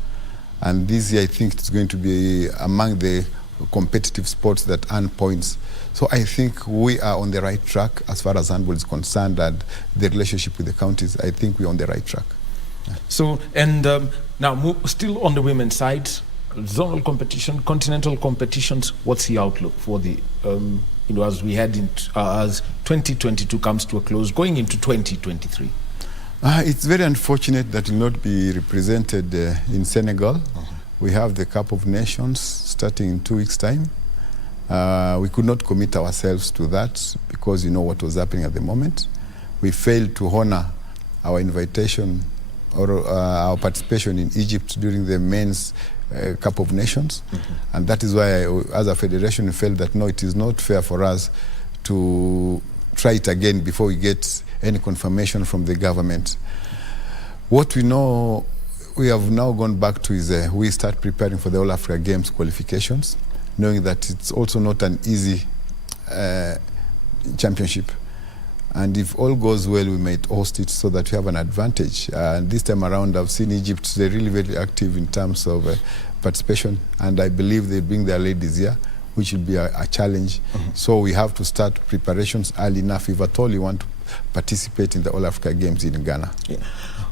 And this year, I think it's going to be among the competitive sports that earn points. So I think we are on the right track as far as handball is concerned, and the relationship with the counties, I think we're on the right track. So, and now still on the women's side, zonal competition, continental competitions, what's the outlook for the, as we head into, as 2022 comes to a close, going into 2023? It's very unfortunate that will not be represented in Senegal. We have the Cup of Nations starting in 2 weeks' time. We could not commit ourselves to that because you know what was happening at the moment. We failed to honor our invitation or our participation in Egypt during the men's Cup of Nations. And that is why, as a federation, we felt that no, it is not fair for us to try it again before we get any confirmation from the government. What we know, we have now gone back to is we start preparing for the All Africa Games qualifications, knowing that it's also not an easy championship. And if all goes well, we might host it so that we have an advantage. And this time around, I've seen Egypt, they're really very active in terms of participation. And I believe they bring their ladies here, which will be a challenge. So we have to start preparations early enough if at all you want to participate in the All Africa Games in Ghana. Yeah.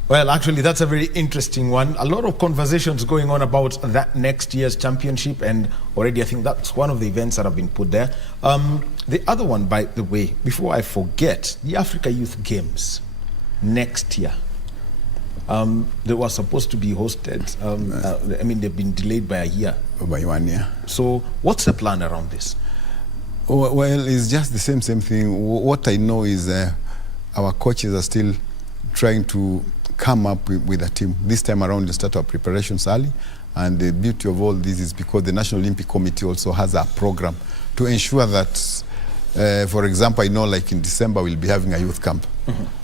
Well, actually, that's a very interesting one. A lot of conversations going on about that next year's championship, and already I think that's one of the events that have been put there. The other one, by the way, before I forget, the Africa Youth Games next year. They were supposed to be hosted. I mean, they've been delayed by a year. By 1 year. So what's the plan around this? Well, it's just the same thing. What I know is our coaches are still trying to come up with a team. This time around, we start our preparations early. And the beauty of all this is because the National Olympic Committee also has a program to ensure that, for example, I know like in December, we'll be having a youth camp.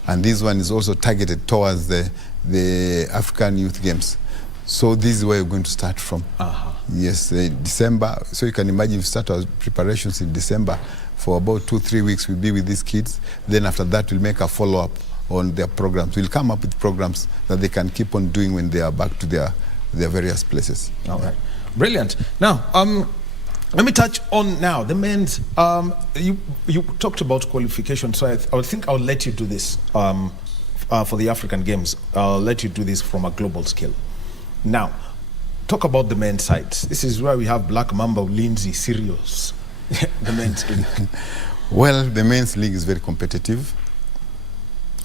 And this one is also targeted towards the African Youth Games. So this is where we're going to start from. Yes, December. So you can imagine we start our preparations in December. For about 2-3 weeks, we'll be with these kids. Then after that, we'll make a follow-up on their programs. We'll come up with programs that they can keep on doing when they are back to their various places. All right. Brilliant. Now, let me touch on now the men's. You talked about qualification, so I think I'll let you do this for the African Games. I'll let you do this from a global scale. Now, talk about the men's side. This is where we have Black Mamba, Lindsay, Sirius, the men's league. Well, the men's league is very competitive.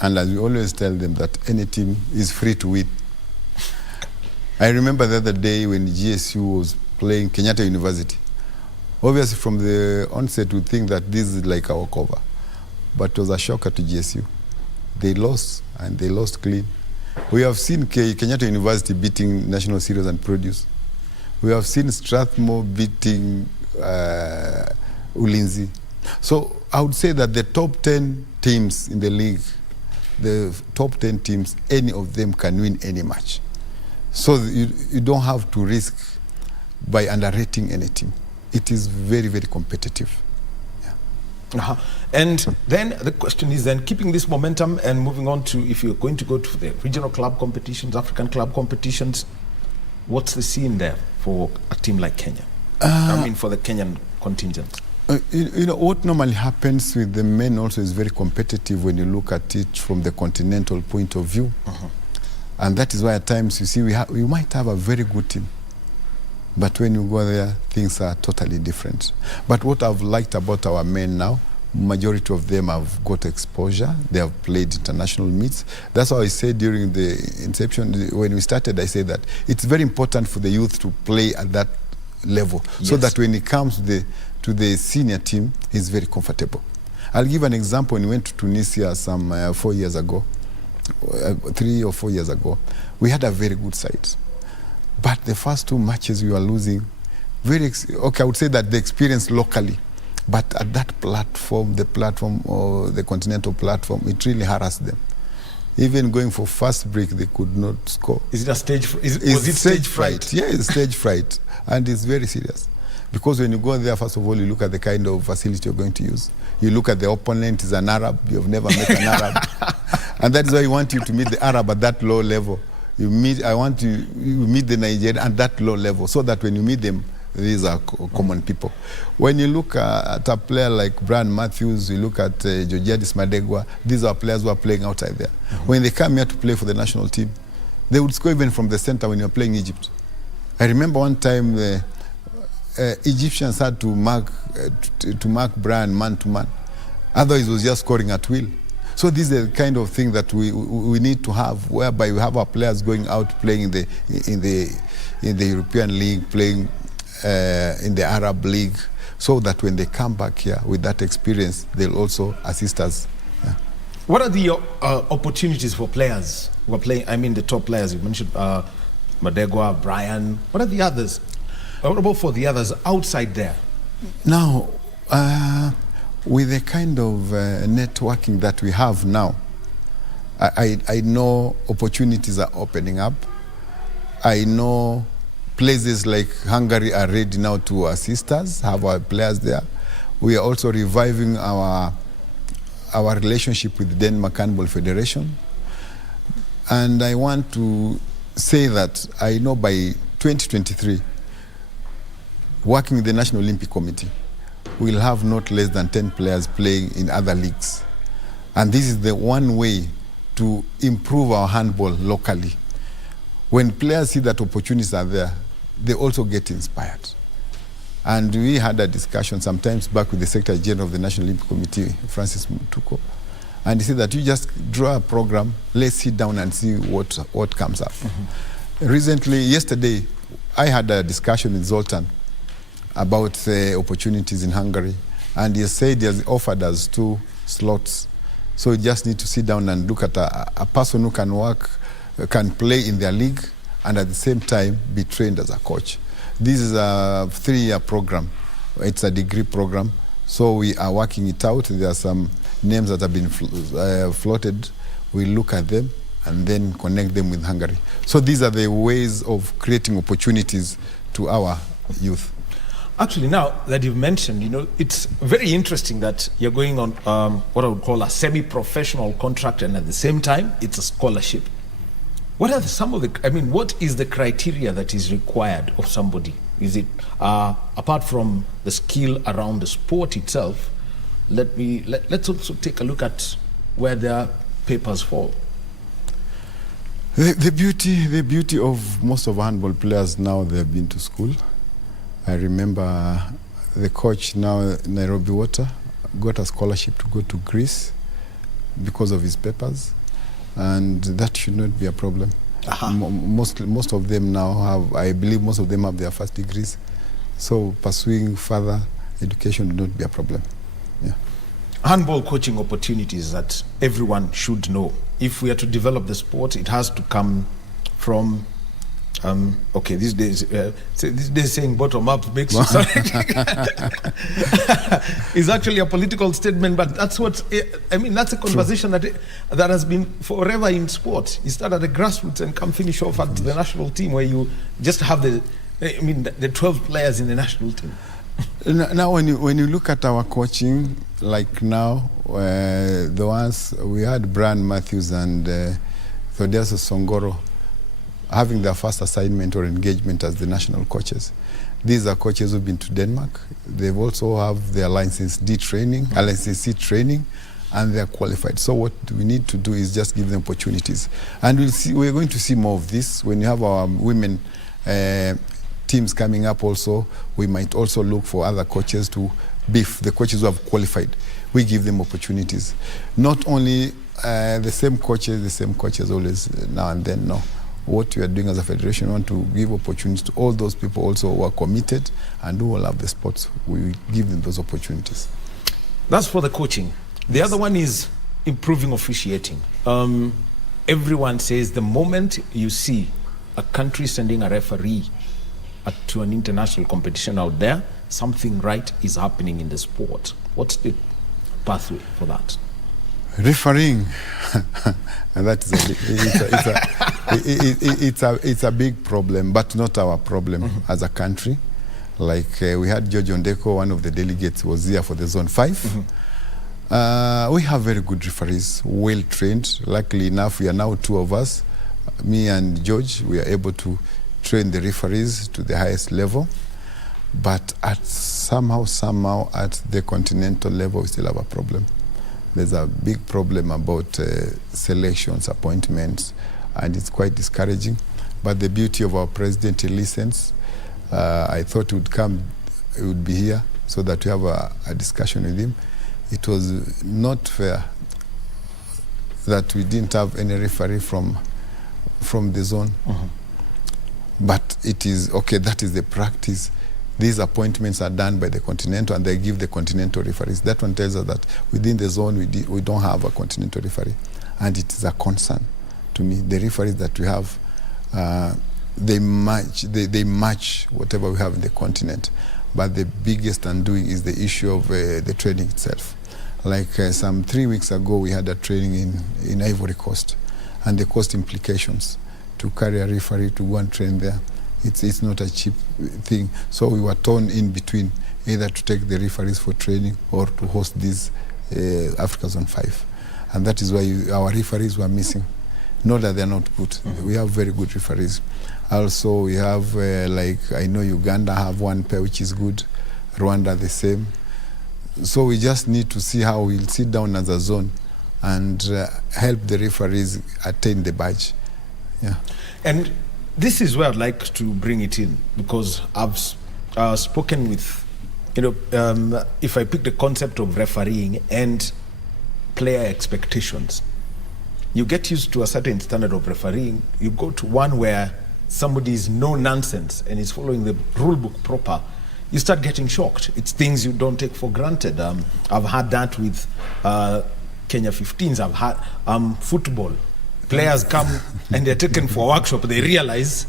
And as we always tell them that any team is free to win. I remember the other day when GSU was playing Kenyatta University. Obviously from the onset we think that this is like our cover. But it was a shocker to GSU. They lost, and they lost clean. We have seen Kenyatta University beating National Cereals and Produce. We have seen Strathmore beating Ulinzi. So I would say that the top 10 teams in the league, the top 10 teams, any of them can win any match. So you don't have to risk by underrating any team. It is very, very competitive. And then the question is then keeping this momentum and moving on to, if you're going to go to the regional club competitions, African club competitions, what's the scene there for a team like Kenya? I mean, for the Kenyan contingent. You know, what normally happens with the men also is very competitive when you look at it from the continental point of view. And that is why at times you see we might have a very good team. But when you go there, things are totally different. But what I've liked about our men now, majority of them have got exposure. They have played international meets. That's why I said during the inception, when we started, I said that it's very important for the youth to play at that level. Yes. So that when it comes to the senior team, he's very comfortable. I'll give an example. When we went to Tunisia some 4 years ago, 3 or 4 years ago, we had a very good side. But the first 2 matches we were losing, I would say that the experience locally But at that platform, or the continental platform, it really harassed them. Even going for fast break, they could not score. Is it a stage? Was it stage fright? Yeah, it's stage fright, and it's very serious. Because when you go there, first of all, you look at the kind of facility you're going to use. You look at the opponent is an Arab. You've never met an Arab, and that is why I want you to meet the Arab at that low level. You meet the Nigerian at that low level, so that when you meet them, these are common people. When you look at a player like Brian Matthews, you look at Georgiadis Madegwa, these are players who are playing outside there. When they come here to play for the national team, they would score even from the center when you're playing Egypt. I remember one time the Egyptians had to mark Brian man-to-man. Otherwise, he was just scoring at will. So this is the kind of thing that we need to have, whereby we have our players going out playing in the European League, playing in the Arab League, so that when they come back here with that experience, they'll also assist us. Yeah. What are the opportunities for players who are playing? I mean, the top players you mentioned, Madegwa, Brian. What are the others? What about for the others outside there? Now, with the kind of networking that we have now, I know opportunities are opening up. I know places like Hungary are ready now to assist us, have our players there. We are also reviving our relationship with the Denmark Handball Federation. And I want to say that I know by 2023, working with the National Olympic Committee, we'll have not less than 10 players playing in other leagues. And this is the one way to improve our handball locally. When players see that opportunities are there, they also get inspired. And we had a discussion sometimes back with the Secretary General of the National Olympic Committee, Francis Mutuko, and he said that you just draw a program, let's sit down and see what comes up. Recently, yesterday, I had a discussion with Zoltan about the opportunities in Hungary, and he said he has offered us 2 slots. So we just need to sit down and look at a person who can work, can play in their league, and at the same time be trained as a coach. This is a 3-year program. It's a degree program. So we are working it out. There are some names that have been floated. We look at them and then connect them with Hungary. So these are the ways of creating opportunities to our youth. Actually, now that you've mentioned, you know, it's very interesting that you're going on what I would call a semi-professional contract, and at the same time, it's a scholarship. What are some of the, I mean, what is the criteria that is required of somebody? Is it, apart from the skill around the sport itself, let's also take a look at where their papers fall. The beauty of most of handball players now, they've been to school. I remember the coach now, Nairobi Water, got a scholarship to go to Greece because of his papers. And that should not be a problem. Most of them now have, I believe most of them have their first degrees. So pursuing further education would not be a problem. Yeah. Handball coaching opportunities that everyone should know. If we are to develop the sport, it has to come from, okay, these days saying bottom up makes you sound it's actually a political statement, but that's what I mean. That's a conversation that has been forever in sport. You start at the grassroots and come finish off at the national team, where you just have the 12 players in the national team. Now, when you look at our coaching, like now, the ones we had Brian Matthews and Thodias Songoro having their first assignment or engagement as the national coaches. These are coaches who've been to Denmark. They've also have their license D training, license C training, and they're qualified. So what we need to do is just give them opportunities. And we're going to see more of this. When you have our women teams coming up also, we might also look for other coaches to beef the coaches who have qualified. We give them opportunities. Not only the same coaches always now and then, no. What we are doing as a federation, we want to give opportunities to all those people also who are committed and who love the sports. We give them those opportunities. That's for the coaching. The other one is improving officiating. Everyone says the moment you see a country sending a referee to an international competition out there, something right is happening in the sport. What's the pathway for that? Refereeing, and that is it's a big problem, but not our problem as a country. Like we had George Ondeko, one of the delegates, was here for the Zone 5. We have very good referees, well trained. Luckily enough, we are now 2 of us, me and George. We are able to train the referees to the highest level. But somehow at the continental level, we still have a problem. There's a big problem about selections, appointments, and it's quite discouraging. But the beauty of our president, he listens. I thought he would be here so that we have a discussion with him. It was not fair that we didn't have any referee from the zone. But it is okay, that is the practice. These appointments are done by the Continental, and they give the Continental referees. That one tells us that within the zone we don't have a Continental referee, and it is a concern to me. The referees that we have, they match whatever we have in the continent, but the biggest undoing is the issue of the training itself. Like some 3 weeks ago, we had a training in Ivory Coast, and the cost implications to carry a referee to go and train there. It's not a cheap thing. So we were torn in between, either to take the referees for training or to host this Africa Zone 5. And that is why our referees were missing. Not that they're not good. We have very good referees. Also, we have, like, I know Uganda have one pair which is good, Rwanda the same. So we just need to see how we'll sit down as a zone and help the referees attain the badge. Yeah. And this is where I'd like to bring it in, because I've spoken with, if I pick the concept of refereeing and player expectations, you get used to a certain standard of refereeing. You go to one where somebody is no nonsense and is following the rule book proper, you start getting shocked. It's things you don't take for granted. I've had that with Kenya 15s. I've had football. Players come and they're taken for a workshop. They realize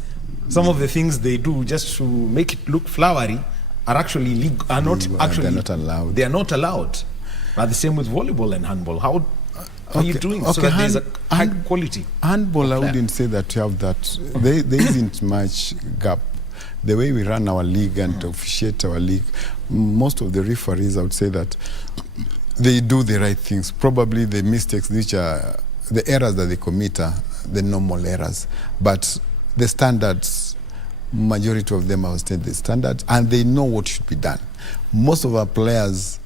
some of the things they do just to make it look flowery are actually they're not allowed. They are not allowed. The same with volleyball and handball. How are you doing so that there's a high quality? Handball, I wouldn't say that you have that. There isn't much gap. The way we run our league and officiate our league, most of the referees, I would say that they do the right things. Probably the mistakes, which are the errors that they commit, are the normal errors. But the standards, majority of them, I would say the standards, and they know what should be done. Most of our players,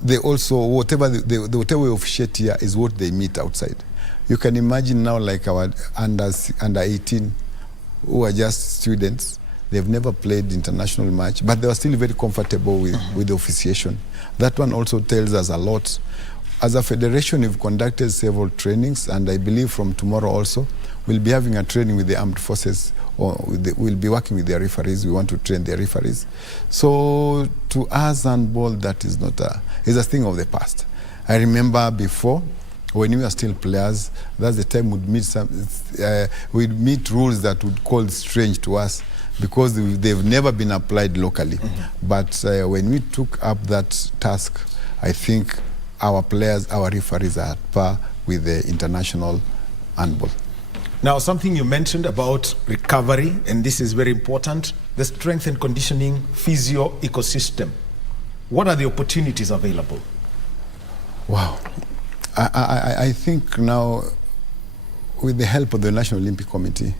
they also, whatever we officiate here is what they meet outside. You can imagine now, like our under 18, who are just students. They've never played international match, but they are still very comfortable with the officiation. That one also tells us a lot. As a federation, we've conducted several trainings, and I believe from tomorrow also, we'll be having a training with the armed forces, or we'll be working with their referees. We want to train their referees. So to us, handball, that is not is a thing of the past. I remember before, when we were still players, that's the time we'd meet rules that would call strange to us, because they've never been applied locally. But when we took up that task, I think our players, our referees are at par with the international handball. Now, something you mentioned about recovery, and this is very important, the strength and conditioning physio ecosystem. What are the opportunities available? Wow. I think now, with the help of the National Olympic Committee,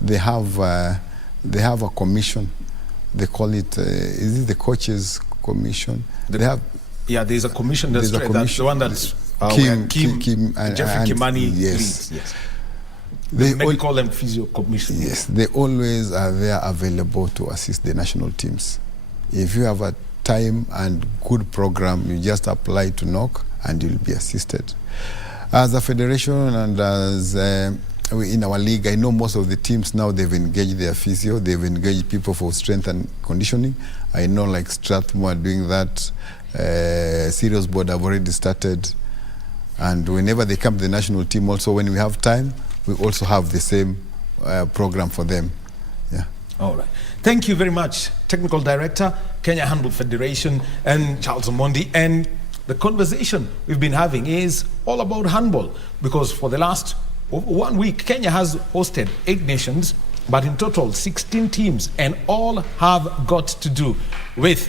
they have a commission. They call it, is it the coaches commission? There's a commission. That's the one that's Kim and Jeffrey Kimani leads. Yes. The medical and physio commission. Yes, they always are there available to assist the national teams. If you have a time and good program, you just apply to knock and you'll be assisted. As a federation and as in our league, I know most of the teams now, they've engaged their physio, they've engaged people for strength and conditioning. I know like Strathmore are doing that. Sirius Board have already started. And whenever they come to the national team, also when we have time, we also have the same program for them. Yeah. All right. Thank you very much, Technical Director, Kenya Handball Federation, and Charles Omondi. And the conversation we've been having is all about handball, because for the last 1 week, Kenya has hosted 8 nations, but in total 16 teams, and all have got to do with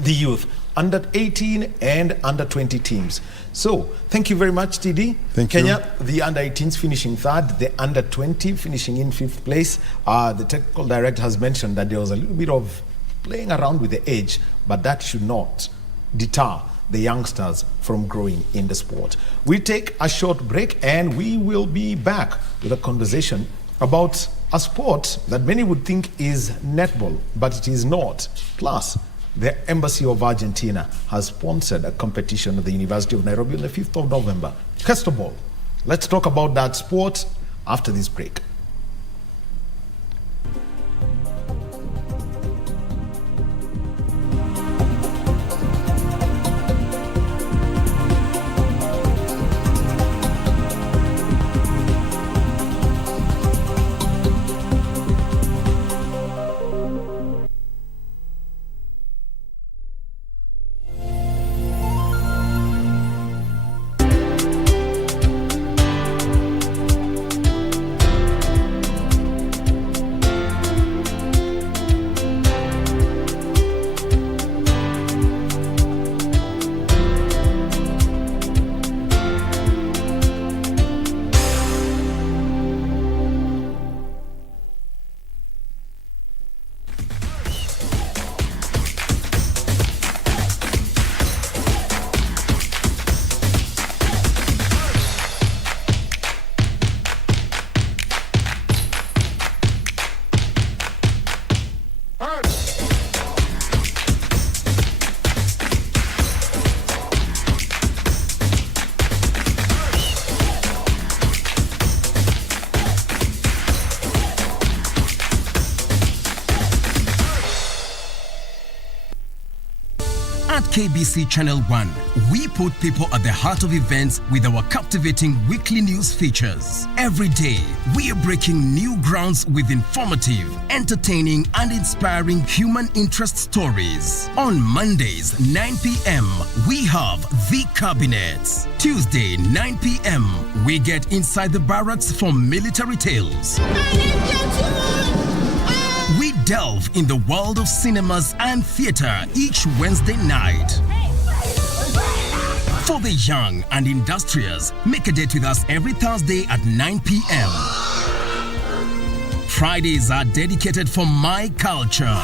the youth, under 18 and under 20 teams. So thank you very much, TD. Thank Kenya, the under 18s finishing 3rd, the under 20 finishing in 5th place. The technical director has mentioned that there was a little bit of playing around with the age, but that should not deter the youngsters from growing in the sport. We take a short break and we will be back with a conversation about a sport that many would think is netball, but it is not. Plus, the Embassy of Argentina has sponsored a competition at the University of Nairobi on the 5th of November. First of all, let's talk about that sport after this break. At KBC Channel 1, we put people at the heart of events with our captivating weekly news features. Every day, we are breaking new grounds with informative, entertaining, and inspiring human interest stories. On Mondays, 9 p.m., we have The Cabinets. Tuesday, 9 p.m., we get inside the barracks for military tales. We delve in the world of cinemas and theater each Wednesday night. For the young and industrious, make a date with us every Thursday at 9 p.m. Fridays are dedicated for my culture.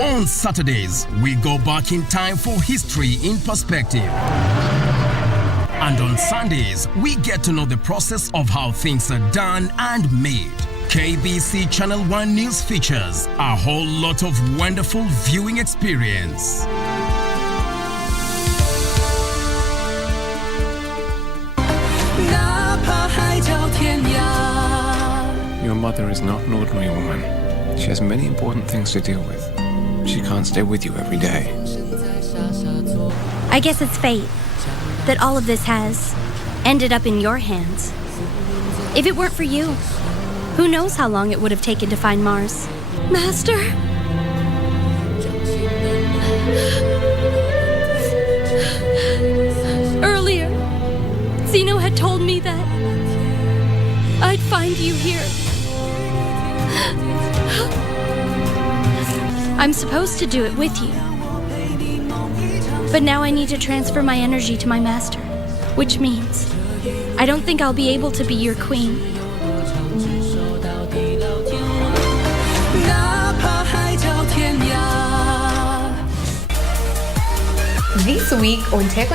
On Saturdays, we go back in time for history in perspective. And on Sundays, we get to know the process of how things are done and made. KBC Channel 1 News features a whole lot of wonderful viewing experience. Your mother is not an ordinary woman. She has many important things to deal with. She can't stay with you every day. I guess it's fate that all of this has ended up in your hands. If it weren't for you, who knows how long it would have taken to find Mars? Master? Earlier, Zeno had told me that I'd find you here. I'm supposed to do it with you. But now I need to transfer my energy to my master, which means I don't think I'll be able to be your queen. This week on Tech,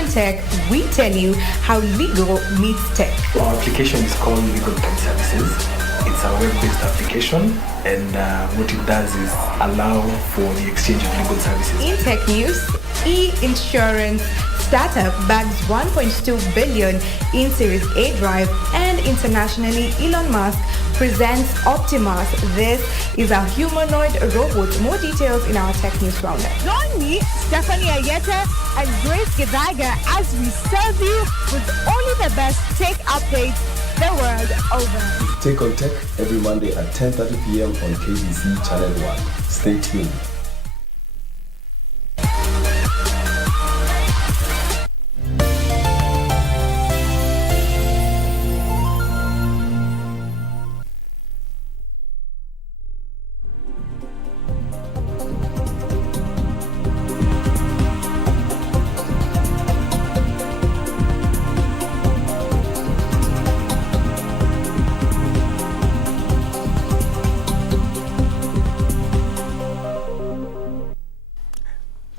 we tell you how legal meets tech. Our application is called Legal Tech Services. It's a web-based application, and what it does is allow for the exchange of legal services. In tech news, e-insurance startup bags $1.2 billion in Series A drive, and internationally, Elon Musk presents Optimus. This is a humanoid robot. More details in our tech news roundup. Join me, Stephanie Ayeta and Grace Gedaiga as we serve you with only the best tech updates the world over. Take on Tech every Monday at 10:30 p.m. on KBC Channel 1. Stay tuned.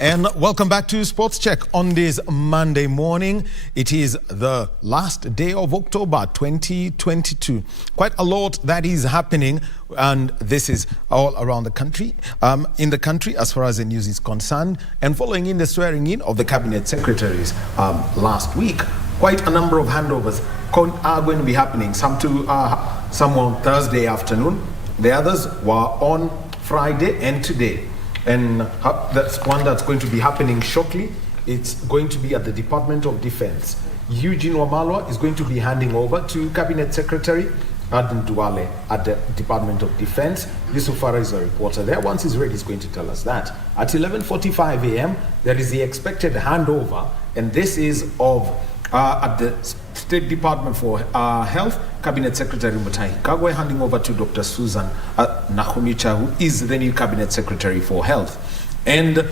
And welcome back to Sports Check on this Monday morning. It is the last day of October 2022. Quite a lot that is happening, and this is all around the country, in the country as far as the news is concerned. And following in the swearing in of the cabinet secretaries last week, quite a number of handovers are going to be happening. Some on Thursday afternoon, the others were on Friday and today. And that's one that's going to be happening shortly. It's going to be at the Department of Defense. Eugene Wamalwa is going to be handing over to Cabinet Secretary Aden Duale at the Department of Defense. Yusuf Farah is a reporter there. Once he's ready, he's going to tell us that. At 11:45 a.m., there is the expected handover, and this is of at the State Department for Health, Cabinet Secretary Mutahi Kagwe handing over to Dr. Susan Nahumicha, who is the new Cabinet Secretary for Health. And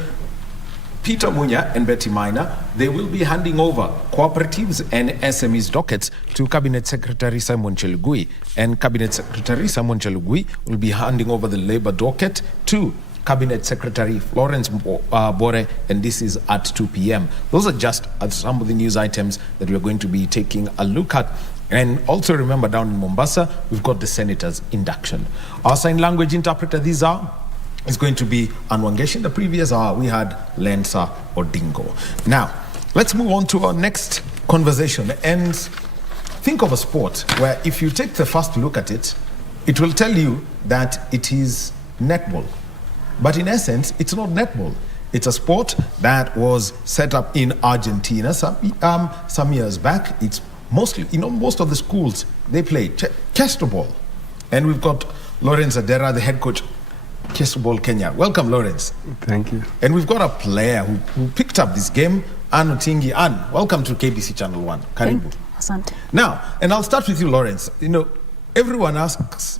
Peter Munya and Betty Minor, they will be handing over cooperatives and SMEs dockets to Cabinet Secretary Simon Chelugui. And Cabinet Secretary Simon Chelugui will be handing over the labor docket to Cabinet Secretary Florence Bore, and this is at 2 p.m. Those are just some of the news items that we're going to be taking a look at. And also remember, down in Mombasa, we've got the Senator's induction. Our sign language interpreter is going to be Anwangeshi. The previous hour, we had Lensa Odingo. Now, let's move on to our next conversation and think of a sport where if you take the first look at it, it will tell you that it is netball. But in essence, it's not netball. It's a sport that was set up in Argentina some years back. It's mostly, most of the schools, they play chest ball. And we've got Lawrence Adera, the head coach, Chest Ball Kenya. Welcome, Lawrence. Thank you. And we've got a player who picked up this game, Ann Otingi. Ann, welcome to KBC Channel 1. Karibu. Asante. Now, and I'll start with you, Lawrence. Everyone asks,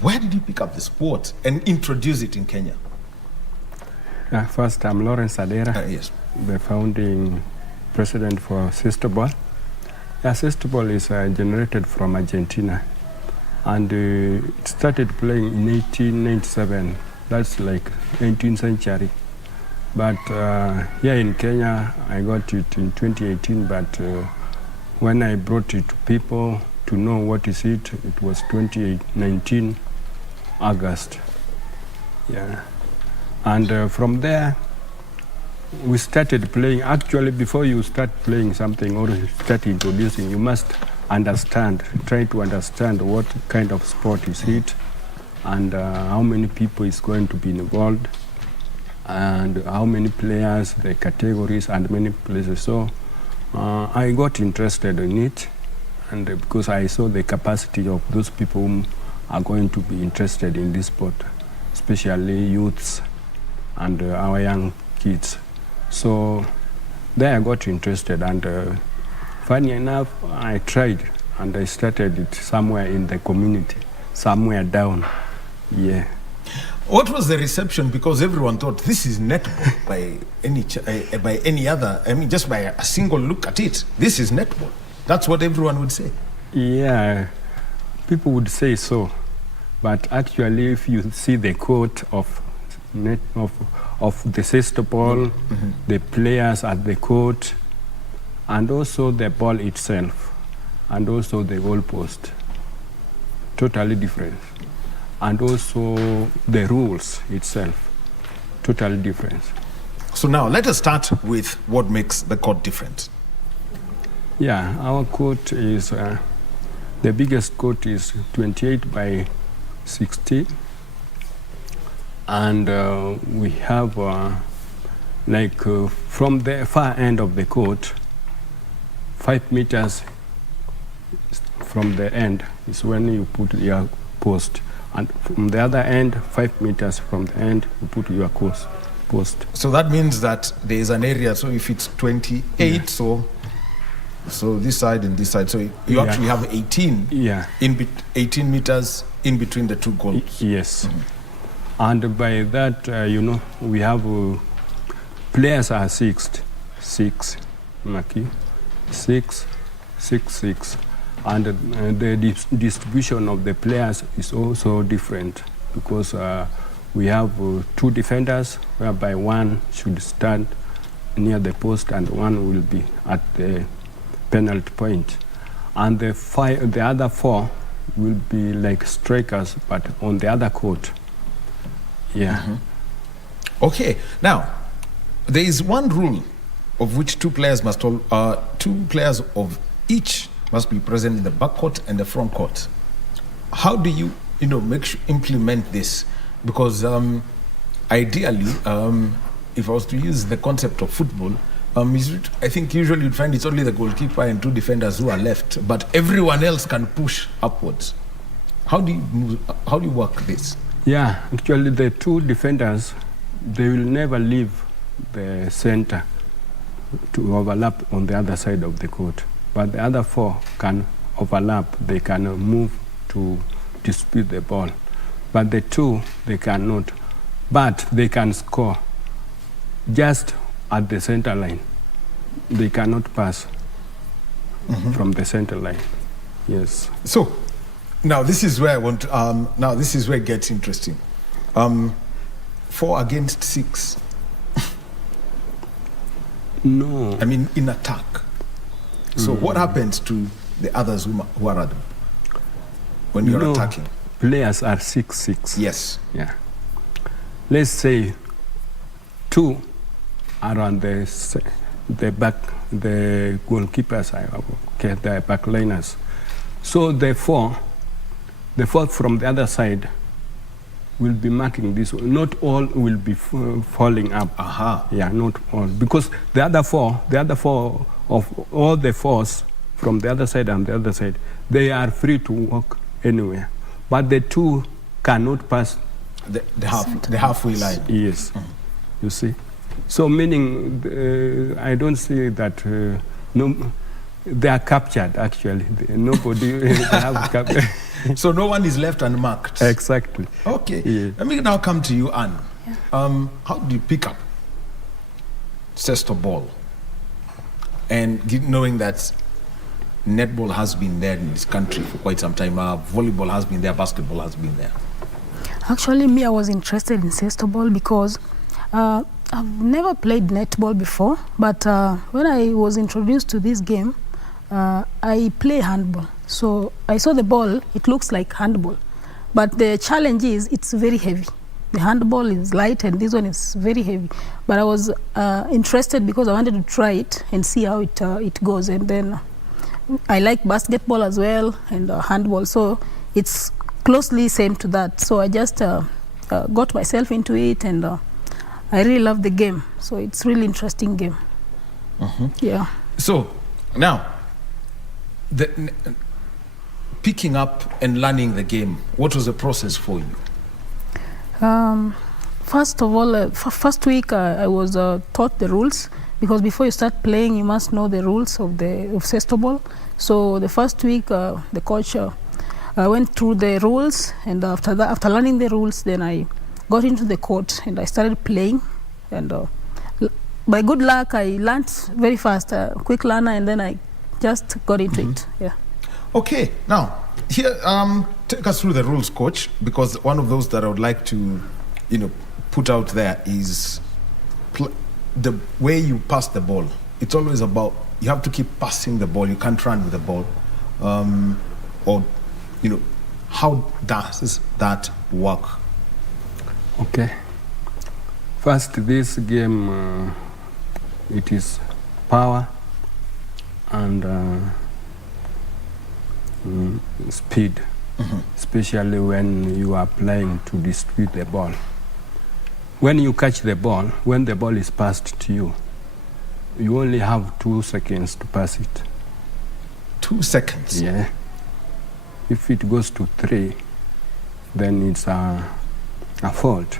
where did you pick up the sport and introduce it in Kenya? First, I'm Lawrence Adera, yes, the founding president for Sister Ball. Sister Ball is generated from Argentina, and it started playing in 1897. That's like 18th century. But here in Kenya, I got it in 2018, but when I brought it to people to know what is it, it was 2019, August. Yeah. And from there, we started playing. Actually, before you start playing something or start introducing, you must try to understand what kind of sport is it, and how many people is going to be involved, and how many players, the categories, and many places. So I got interested in it, and because I saw the capacity of those people who are going to be interested in this sport, especially youths and our young kids. So there I got interested, and funny enough, I tried, and I started it somewhere in the community, somewhere down. Yeah. What was the reception? Because everyone thought this is netball by any other. I mean, just by a single look at it, this is netball. That's what everyone would say. Yeah, people would say so, but actually, if you see the court of the sister ball, the players at the court, and also the ball itself, and also the goal post, totally different. And also the rules itself, totally different. So now let us start with what makes the court different. Yeah, our court is, the biggest court is 28 by 60. And we have, from the far end of the court, 5 from the end is when you put your post. And from the other end, 5 meters from the end, you put your post. So that means that there is an area, so if it's 28, so this side and this side, so you actually have 18 18 meters in between the two goals. Yes. And by that, we have players are six, Maki, 6, 6, 6. And the distribution of the players is also different because we have 2 defenders, whereby one should stand near the post and one will be at the penalty point. And the other 4 will be like strikers, but on the other court. Yeah. Okay. Now, there is one rule of which 2 players of each must be present in the back court and the front court. How do you, implement this? Because ideally, if I was to use the concept of football, I think usually you'd find it's only the goalkeeper and 2 defenders who are left, but everyone else can push upwards. How do you work this? Yeah, actually the 2 defenders, they will never leave the center to overlap on the other side of the court. But the other 4 can overlap. They can move to dispute the ball. But the 2, they cannot. But they can score just at the center line. They cannot pass from the center line. Yes. So, now this is where I want. Now this is where it gets interesting. 4 against 6. No. I mean, in attack. So what happens to the others who are at them when you're attacking? Players are 6-6. Yes. Yeah. Let's say 2 are on the back, the goalkeepers, the backliners. So the 4 from the other side will be marking this. Not all will be falling up. Yeah, not all, because the other four of all the 4s from the other side and the other side, they are free to walk anywhere. But the 2 cannot pass the halfway line. Yes. You see. So meaning, I don't see that they are captured actually. Nobody they have captured. So no one is left unmarked. Exactly. Okay. Yeah. Let me now come to you, Anne. Yeah. How do you pick up Sesto ball? And knowing that netball has been there in this country for quite some time, volleyball has been there, basketball has been there. Actually, I was interested in Sesto ball because I've never played netball before, but when I was introduced to this game, I play handball. So I saw the ball, it looks like handball. But the challenge is it's very heavy. The handball is light and this one is very heavy. But I was interested because I wanted to try it and see how it goes. And then I like basketball as well and handball. So it's closely same to that. So I just got myself into it and I really love the game. So it's really interesting game. Yeah. So now, picking up and learning the game, what was the process for you? First of all, first week I was taught the rules, because before you start playing you must know the rules of Sesto ball. So the first week the coach went through the rules, and after that, after learning the rules, then I got into the court and I started playing, and by good luck I learned very fast, quick learner, and then I just got into it. Yeah. Okay, now here, take us through the rules, coach, because one of those that I would like to, put out there is the way you pass the ball. It's always about, you have to keep passing the ball. You can't run with the ball, how does that work? Okay. First, this game, it is power and speed, especially when you are playing to distribute the ball. When you catch the ball, when the ball is passed to you, you only have 2 seconds to pass it. 2 seconds? Yeah. If it goes to 3, then it's a fault.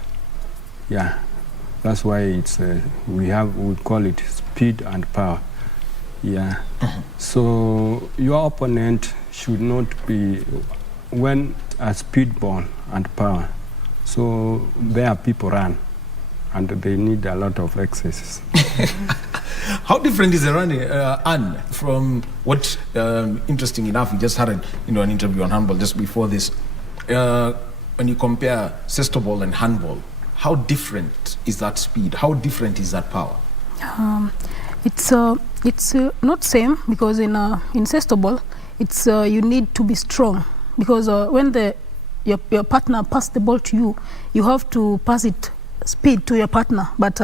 Yeah, that's why it's we call it speed and power. Yeah. So your opponent should not be when a speed ball and power. So there people run, and they need a lot of exercises. How different is the running, Anne, from what, interesting enough, we just had an interview on handball just before this. When you compare Sestoball and handball, how different is that speed? How different is that power? It's not same, because in Sestoball, it's you need to be strong, because when your partner pass the ball to you, you have to pass it speed to your partner, but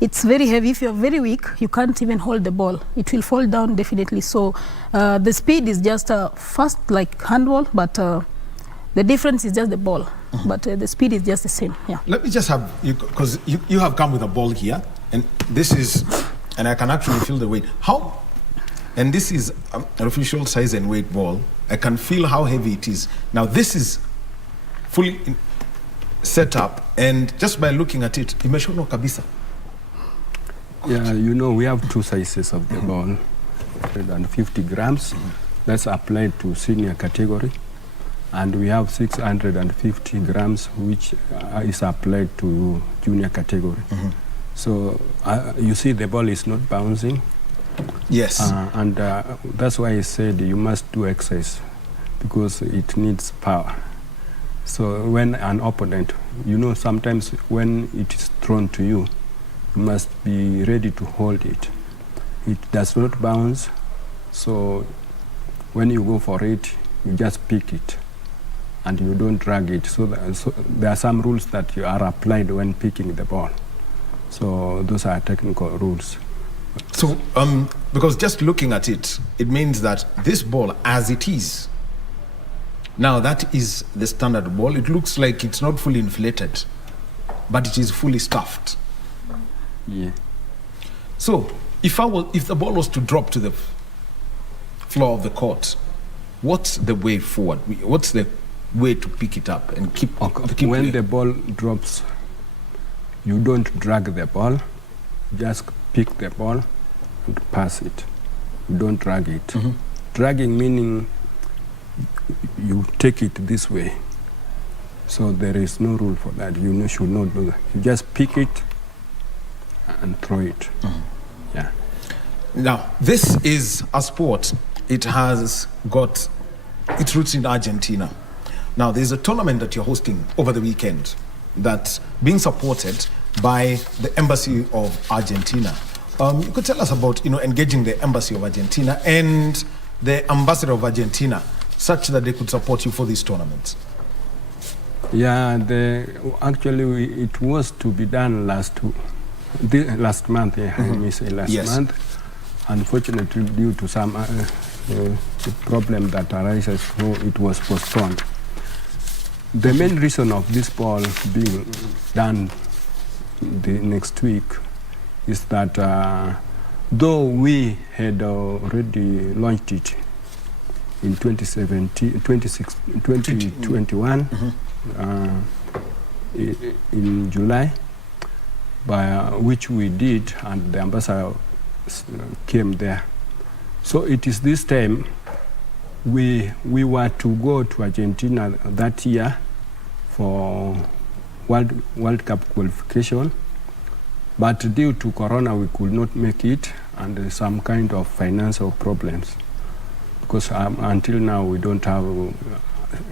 it's very heavy. If you're very weak, you can't even hold the ball. It will fall down definitely. So the speed is just fast like handball, but the difference is just the ball. But the speed is just the same. Yeah. Let me just have you, because you have come with a ball here, and this is, and I can actually feel the weight. How? And this is an official size and weight ball. I can feel how heavy it is. Now this is fully set up, and just by looking at it, imeshono kabisa. Yeah, we have 2 sizes of the ball, 150 grams. That's applied to senior category. And we have 650 grams, which is applied to junior category. So you see the ball is not bouncing. Yes. And that's why I said you must do exercise, because it needs power. So when an opponent, sometimes when it is thrown to you, you must be ready to hold it. It does not bounce, so when you go for it, you just pick it, and you don't drag it. So there are some rules that are applied when picking the ball. So those are technical rules. So, because just looking at it, it means that this ball, as it is, now that is the standard ball. It looks like it's not fully inflated, but it is fully stuffed. Yeah. So, if the ball was to drop to the floor of the court, what's the way forward? What's the way to pick it up and keep when the ball drops, you don't drag the ball, just pick the ball and pass it. You don't drag it. Dragging meaning you take it this way. So there is no rule for that. You should not do that. You just pick it and throw it. Yeah. Now, this is a sport. It has got its roots in Argentina. Now, there's a tournament that you're hosting over the weekend that's being supported by the Embassy of Argentina. You could tell us about, engaging the Embassy of Argentina and the Ambassador of Argentina, such that they could support you for these tournaments. Yeah, actually it was to be done last month. Yeah, I may say last month. Unfortunately, due to some problem that arises, so it was postponed. The main reason of this ball being done the next week is that though we had already launched it in 2021 in July, by which we did, and the ambassador came there. So it is this time we were to go to Argentina that year for World Cup qualification, but due to Corona we could not make it, and some kind of financial problems, because until now we don't have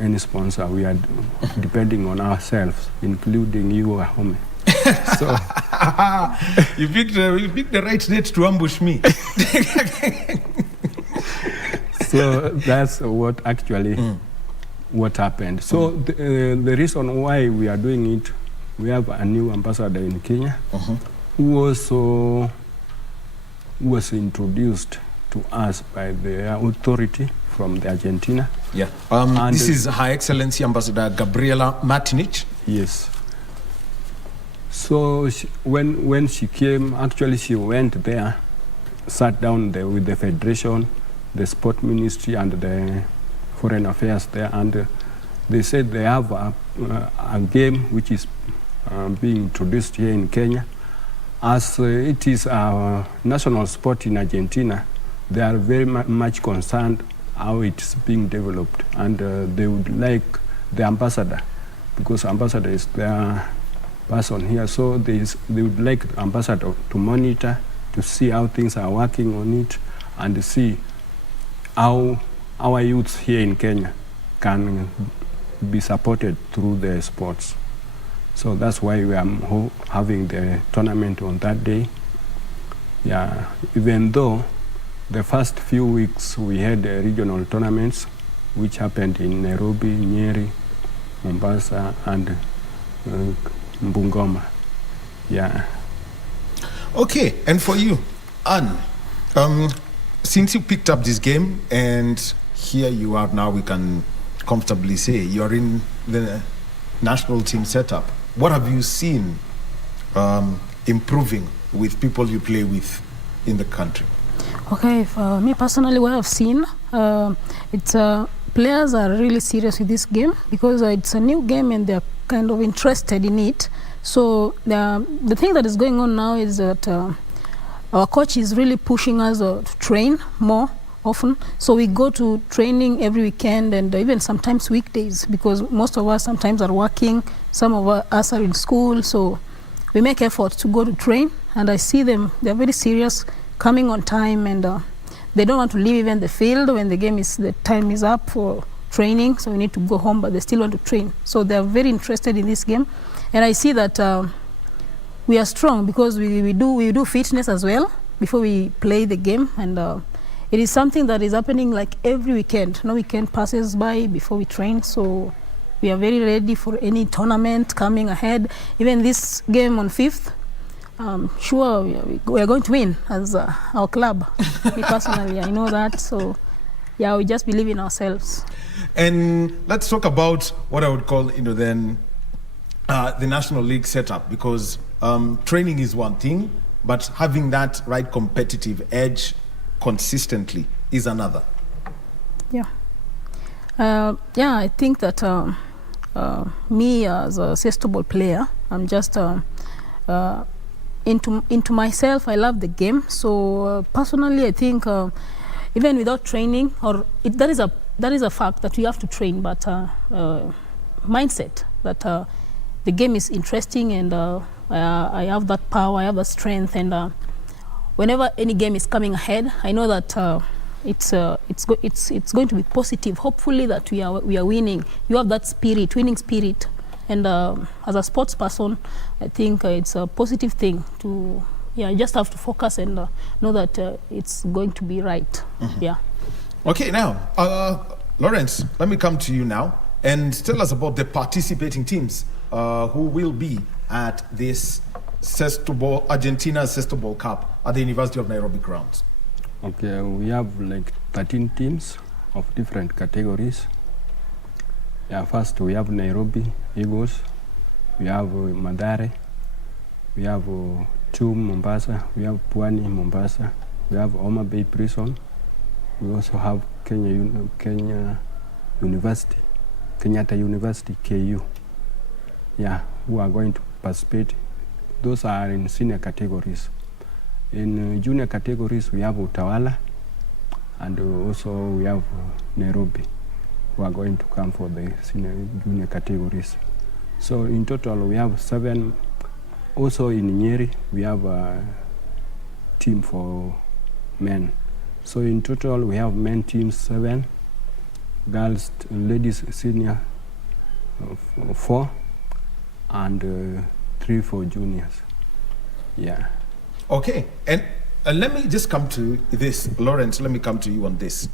any sponsor. We are depending on ourselves, including you, Wahome. So you picked the right date to ambush me. So that's what actually what happened. So the reason why we are doing it, we have a new ambassador in Kenya who was introduced to us by the authority from the Argentina. Yeah. This is Her Excellency Ambassador Gabriela Martinich. Yes. So when she came, actually she went there, sat down there with the federation, the sport ministry, and the foreign affairs there, and they said they have a game which is being introduced here in Kenya. As it is our national sport in Argentina, they are very much concerned how it's being developed, and they would like the ambassador, because ambassador is their person here, so they would like the ambassador to monitor, to see how things are working on it, and to see how our youths here in Kenya can be supported through the sports. So that's why we are having the tournament on that day. Yeah, even though the first few weeks we had regional tournaments which happened in Nairobi, Nyeri, Mombasa, and Bungoma. Yeah. Okay, and for you, Anne, since you picked up this game and here you are now, we can comfortably say you're in the national team setup. What have you seen improving with people you play with in the country? Okay, for me personally, what I've seen, it's players are really serious with this game because it's a new game and they're kind of interested in it. So the thing that is going on now is that our coach is really pushing us to train more often. So we go to training every weekend and even sometimes weekdays, because most of us sometimes are working, some of us are in school, so we make effort to go to train. And I see them, they're very serious, coming on time, and they don't want to leave even the field when the time is up for training, so we need to go home, but they still want to train. So they're very interested in this game. And I see that we are strong because we do fitness as well before we play the game, and it is something that is happening like every weekend. No weekend passes by before we train, so we are very ready for any tournament coming ahead. Even this game on 5th, sure we are going to win as our club. Me personally, I know that, so yeah, we just believe in ourselves. And let's talk about what I would call, then the National League setup, because training is one thing, but having that right competitive edge consistently is another. Yeah. I think that me as a Sestoball player, I'm just into myself. I love the game. So personally, I think even without training, that is a fact that we have to train, but mindset that the game is interesting, and I have that power, I have that strength, and whenever any game is coming ahead, I know that it's going to be positive. Hopefully that we are winning. You have that spirit, winning spirit, and as a sports person, I think it's a positive thing to. Yeah, you just have to focus and know that it's going to be right. Mm-hmm. Yeah. Okay, now, Lawrence, let me come to you now and tell us about the participating teams who will be at this Argentina Sestoball Cup at the University of Nairobi grounds. Okay, we have like 13 teams of different categories. Yeah, first we have Nairobi Eagles, we have Mathare, we have Chum Mombasa, we have Pwani Mombasa, we have Homa Bay Prison, we also have Kenya University, Kenyatta University, KU. Yeah, who are going to participate. Those are in senior categories. In junior categories, we have Utawala, and also we have Nairobi, who are going to come for the junior categories. So in total, we have 7. Also in Nyeri, we have a team for men. So in total, we have men teams 7, girls, ladies senior 4, and 3 for juniors. Yeah. Okay, and let me just come to this, Lawrence. Let me come to you on this.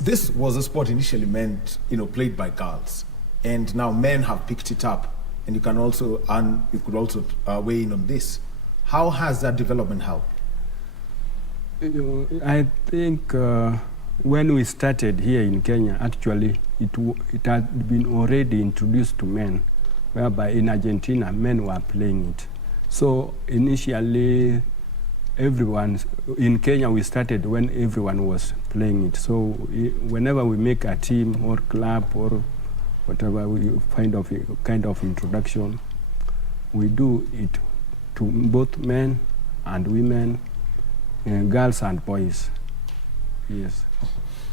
This was a sport initially meant, played by girls, and now men have picked it up. And you could also weigh in on this. How has that development helped? I think when we started here in Kenya, actually, it had been already introduced to men, whereby in Argentina, men were playing it. So initially, everyone, in Kenya we started when everyone was playing it. So whenever we make a team or club or whatever, we find of a kind of introduction, we do it to both men and women, girls and boys. Yes.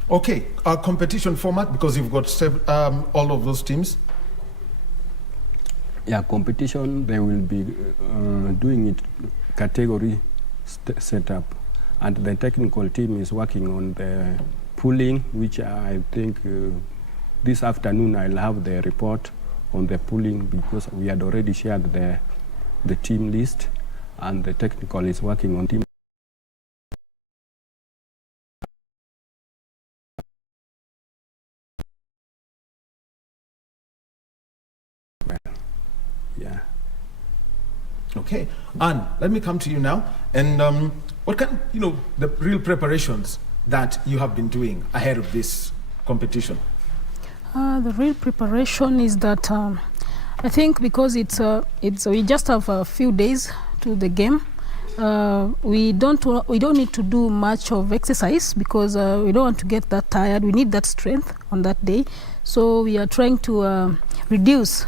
Okay, our competition format, because you've got all of those teams. Yeah, competition, they will be doing it category setup, and the technical team is working on the pooling, which I think this afternoon I'll have the report on the pooling, because we had already shared the team list, and the technical is working on team. Yeah. Okay, Anne, let me come to you now. And what kind, the real preparations that you have been doing ahead of this competition? The real preparation is that I think because we just have a few days to the game. We don't need to do much of exercise because we don't want to get that tired. We need that strength on that day. So we are trying to reduce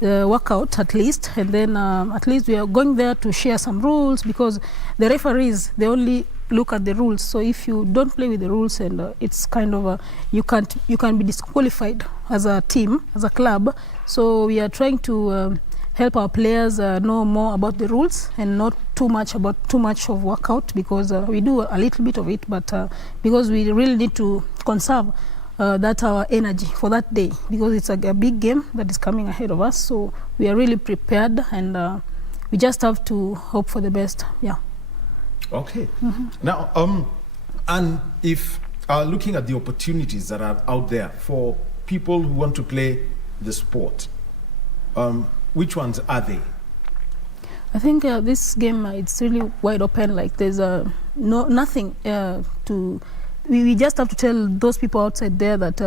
the workout at least, and then at least we are going there to share some rules, because the referees, they only look at the rules. So if you don't play with the rules, and it's kind of you can be disqualified as a team, as a club. So we are trying to help our players know more about the rules and not too much of workout, because we do a little bit of it, but because we really need to conserve that our energy for that day, because it's a big game that is coming ahead of us. So we are really prepared, and we just have to hope for the best. Yeah. Okay. Now, and if looking at the opportunities that are out there for people who want to play the sport, which ones are they? I think this game, it's really wide open. Like there's nothing to. We just have to tell those people outside there that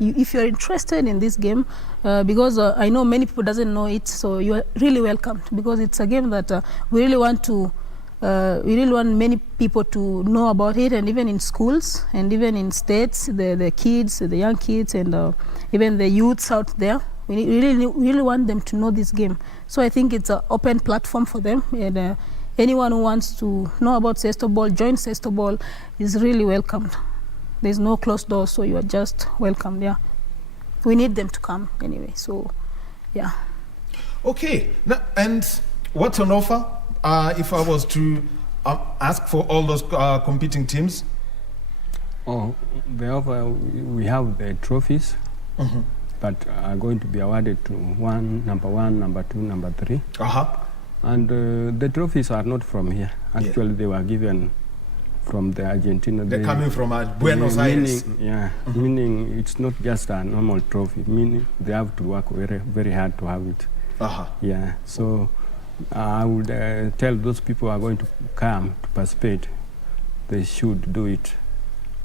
if you're interested in this game, because I know many people doesn't know it, so you are really welcomed, because it's a game that we really want many people to know about it, and even in schools and even in states, the kids, the young kids, and even the youths out there. We really want them to know this game. So I think it's an open platform for them, and anyone who wants to know about Sestoball, join Sestoball, is really welcomed. There's no closed doors, so you are just welcomed. Yeah, we need them to come anyway. So, yeah. Okay, now, and what's on offer? If I was to ask for all those competing teams? Oh, the offer, we have the trophies. But are going to be awarded to number one, number two, number three. And the trophies are not from here. Actually, they were given from the Argentina. They're coming from Buenos Aires. Meaning it's not just a normal trophy. Meaning they have to work very, very hard to have it. Yeah. So I would tell those people who are going to come to participate, they should do it,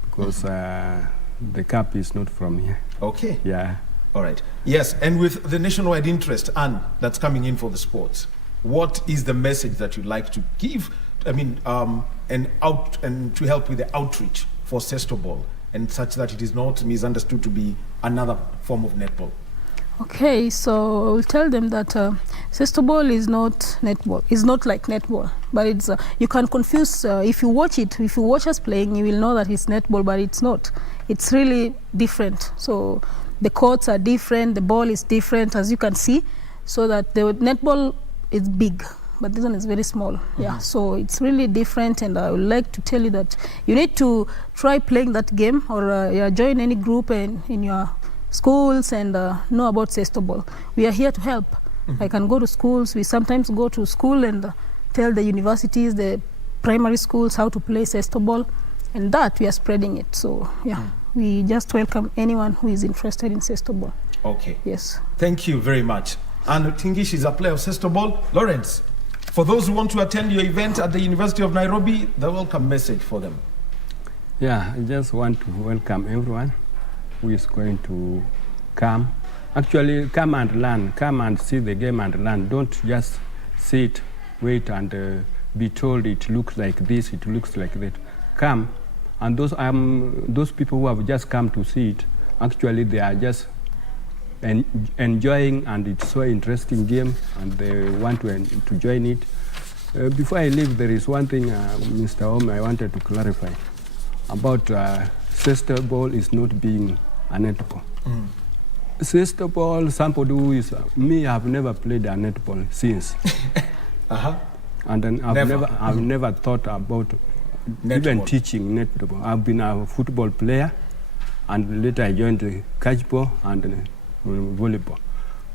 because the cup is not from here. Okay. Yeah. All right. Yes, and with the nationwide interest, Anne, that's coming in for the sports, what is the message that you'd like to give? I mean, and to help with the outreach for Sestoball, and such that it is not misunderstood to be another form of netball. Okay, so I will tell them that Sestoball is not netball. It's not like netball, but it's you can confuse if you watch it. If you watch us playing, you will know that it's netball, but it's not. It's really different. So the courts are different, the ball is different, as you can see. So that the netball is big, but this one is very small. Yeah, so it's really different, and I would like to tell you that you need to try playing that game, or join any group in your schools, and know about Sestoball. We are here to help. I can go to schools. We sometimes go to school and tell the universities, the primary schools, how to play Sestoball, and that we are spreading it. So yeah, we just welcome anyone who is interested in Sestoball. Okay. Yes. Thank you very much. And Tingish is a player of Sestoball. Lawrence, for those who want to attend your event at the University of Nairobi, the welcome message for them. Yeah, I just want to welcome everyone who is going to come. Actually, come and learn. Come and see the game and learn. Don't just sit, wait, and be told it looks like this, it looks like that. Come, and those people who have just come to see it, actually they are just enjoying, and it's so interesting game, and they want to join it. Before I leave, there is one thing, Mr. Wahome, I wanted to clarify about sister ball is not being a netball. Sister ball, somebody who is me, I've never played a netball since. And then I've never thought about even teaching netball. I've been a football player, and later I joined the catchball and volleyball.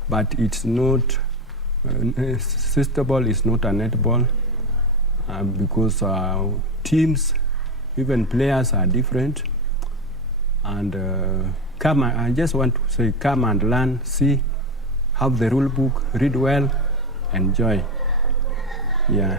But it's not, sister ball is not a netball because teams, even players are different. And come, I just want to say, come and learn, see, have the rule book, read well, enjoy. Yeah.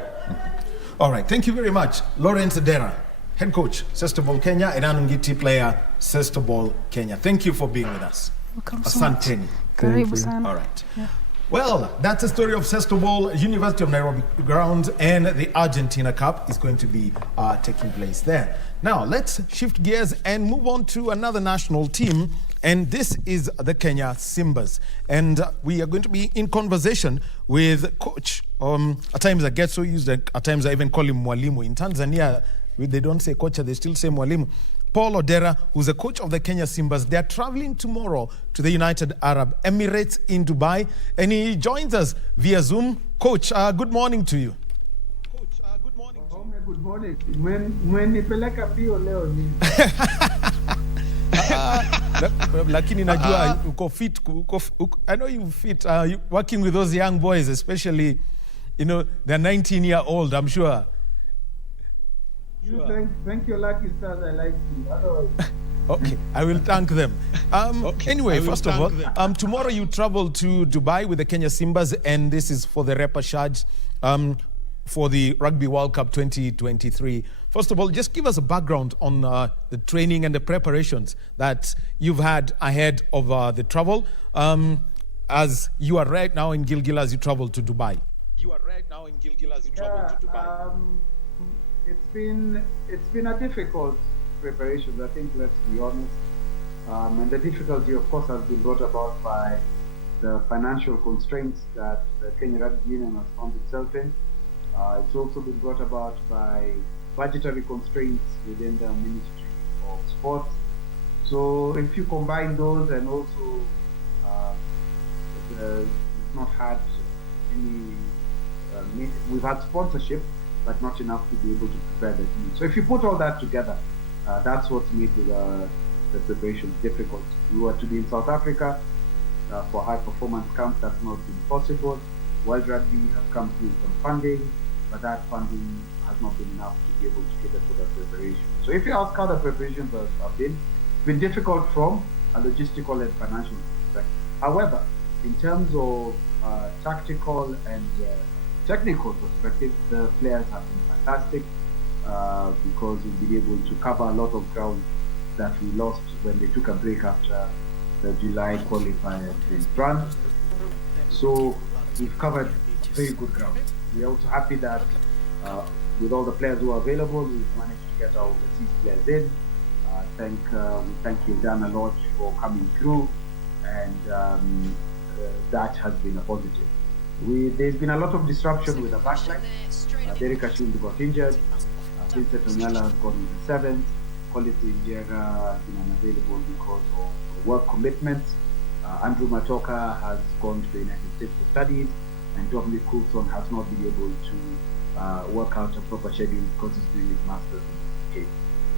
All right, thank you very much. Lawrence Dera, head coach, Sister Ball Kenya, and Anungiti player, Sister Ball Kenya. Thank you for being with us. Welcome so much. Asanteni. Karibu sana. All right. Yeah. Well, that's the story of Sister Ball, University of Nairobi grounds, and the Argentina Cup is going to be taking place there. Now, let's shift gears and move on to another national team, and this is the Kenya Simbas. And we are going to be in conversation with coach. At times I get so used that at times I even call him Mwalimu. In Tanzania, they don't say coach, they still say Mwalimu. Paul Odera, who's the coach of the Kenya Simbas, they're traveling tomorrow to the United Arab Emirates in Dubai, and he joins us via Zoom. Coach, good morning to you. Good morning. Mwenipeleka pio leo ni. Lakini najua uko fit. I know you fit. Working with those young boys, especially, you know, they're 19-year-old, I'm sure. Thank your lucky stars. I like you. Otherwise. Okay, I will thank them. Anyway, first of all, tomorrow you travel to Dubai with the Kenya Simbas, and this is for the repechage for the Rugby World Cup 2023. First of all, just give us a background on the training and the preparations that you've had ahead of the travel, as you are right now in Gilgil as you travel to Dubai. It's been a difficult preparation, I think, let's be honest. And the difficulty, of course, has been brought about by the financial constraints that the Kenya Rugby Union has found itself in. It's also been brought about by budgetary constraints within the Ministry of Sports. So if you combine those, and also we've not had any, we've had sponsorship, but not enough to be able to prepare the team. So if you put all that together, that's what's made the preparation difficult. We were to be in South Africa for high performance camp. That's not been possible. World Rugby have come through some funding, but that funding has not been enough to be able to cater for the preparation. So if you ask how the preparations have been difficult from a logistical and financial perspective. However, in terms of tactical and technical perspective, the players have been fantastic because we've been able to cover a lot of ground that we lost when they took a break after the July qualifier in France. So we've covered very good ground. We're also happy that with all the players who are available, we've managed to get our overseas players in. We thank Hildan a lot for coming through, and that has been a positive. There's been a lot of disruption with the backline. Derek Ashwin got injured. Vincent Onyala has gone in the 7th. Quality Njera has been unavailable because of work commitments. Andrew Matoka has gone to the United States for studies, and Dominic Coulson has not been able to work out a proper schedule because he's doing his master's in the UK.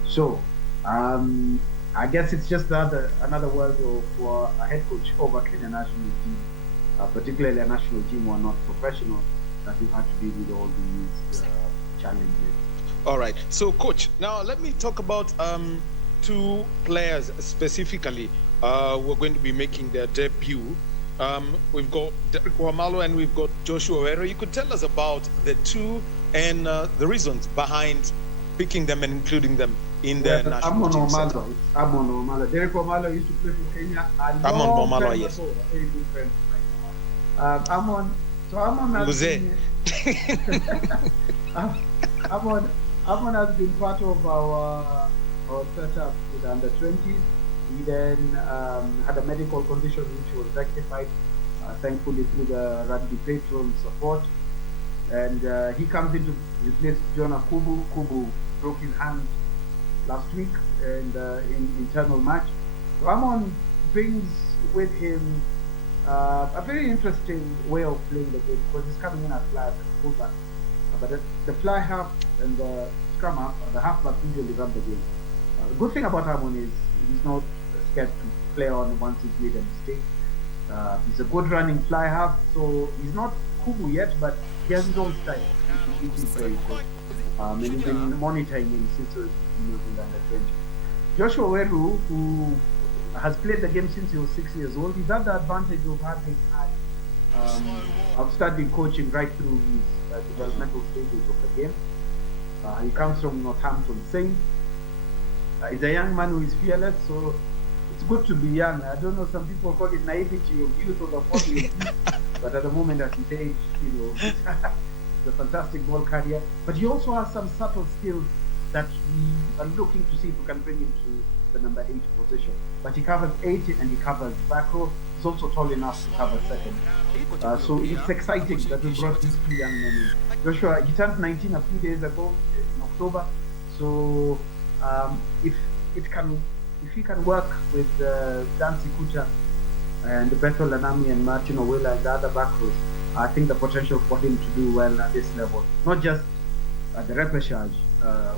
So I guess it's just another word for a head coach of a Kenya national team, particularly a national team who are not professional, that we've had to deal with all these challenges. All right. So, coach, now let me talk about two players specifically who are going to be making their debut. We've got Derek Wamalo and we've got Joshua Wero. You could tell us about the two and the reasons behind picking them and including them in the national team setup. Amon Omalo. Derek Wamalo used to play for Kenya. Amon Omalo, yes. A very good friend. Amon So Amon has been part of our setup with under 20s. He then had a medical condition which was rectified, thankfully through the rugby patron support. And he comes in to replace Jonah Kubu. Kubu broke his hand last week in the internal match. So Amon brings with him a very interesting way of playing the game, because he's coming in as fly and fullback. But the fly half and the scrum half, the halfback usually run the game. The good thing about Amon is he's not scared to play on once he's made a mistake. He's a good running fly half, so he's not Kubu yet, but he has his own style, which is very good. And he's been monitoring him since he was in the under 20. Joshua Weru, who has played the game since he was 6 years old, he's had the advantage of having had outstanding coaching right through his developmental stages of the game. He comes from Northampton Saints. He's a young man who is fearless, so it's good to be young. I don't know, some people call it naivety of youth or the folly, but at the moment at his age, he's a fantastic ball carrier. But he also has some subtle skills that we are looking to see if we can bring him to the number 8 position. But he covers 80 and he covers back row. He's also tall enough to cover second. So it's exciting that we brought these 2 young men in. Joshua, he turned 19 a few days ago in October. So if he can work with Dancy Kucha and Bethel Lanami and Martin Owela and the other back rows, I think the potential for him to do well at this level, not just at the repechage,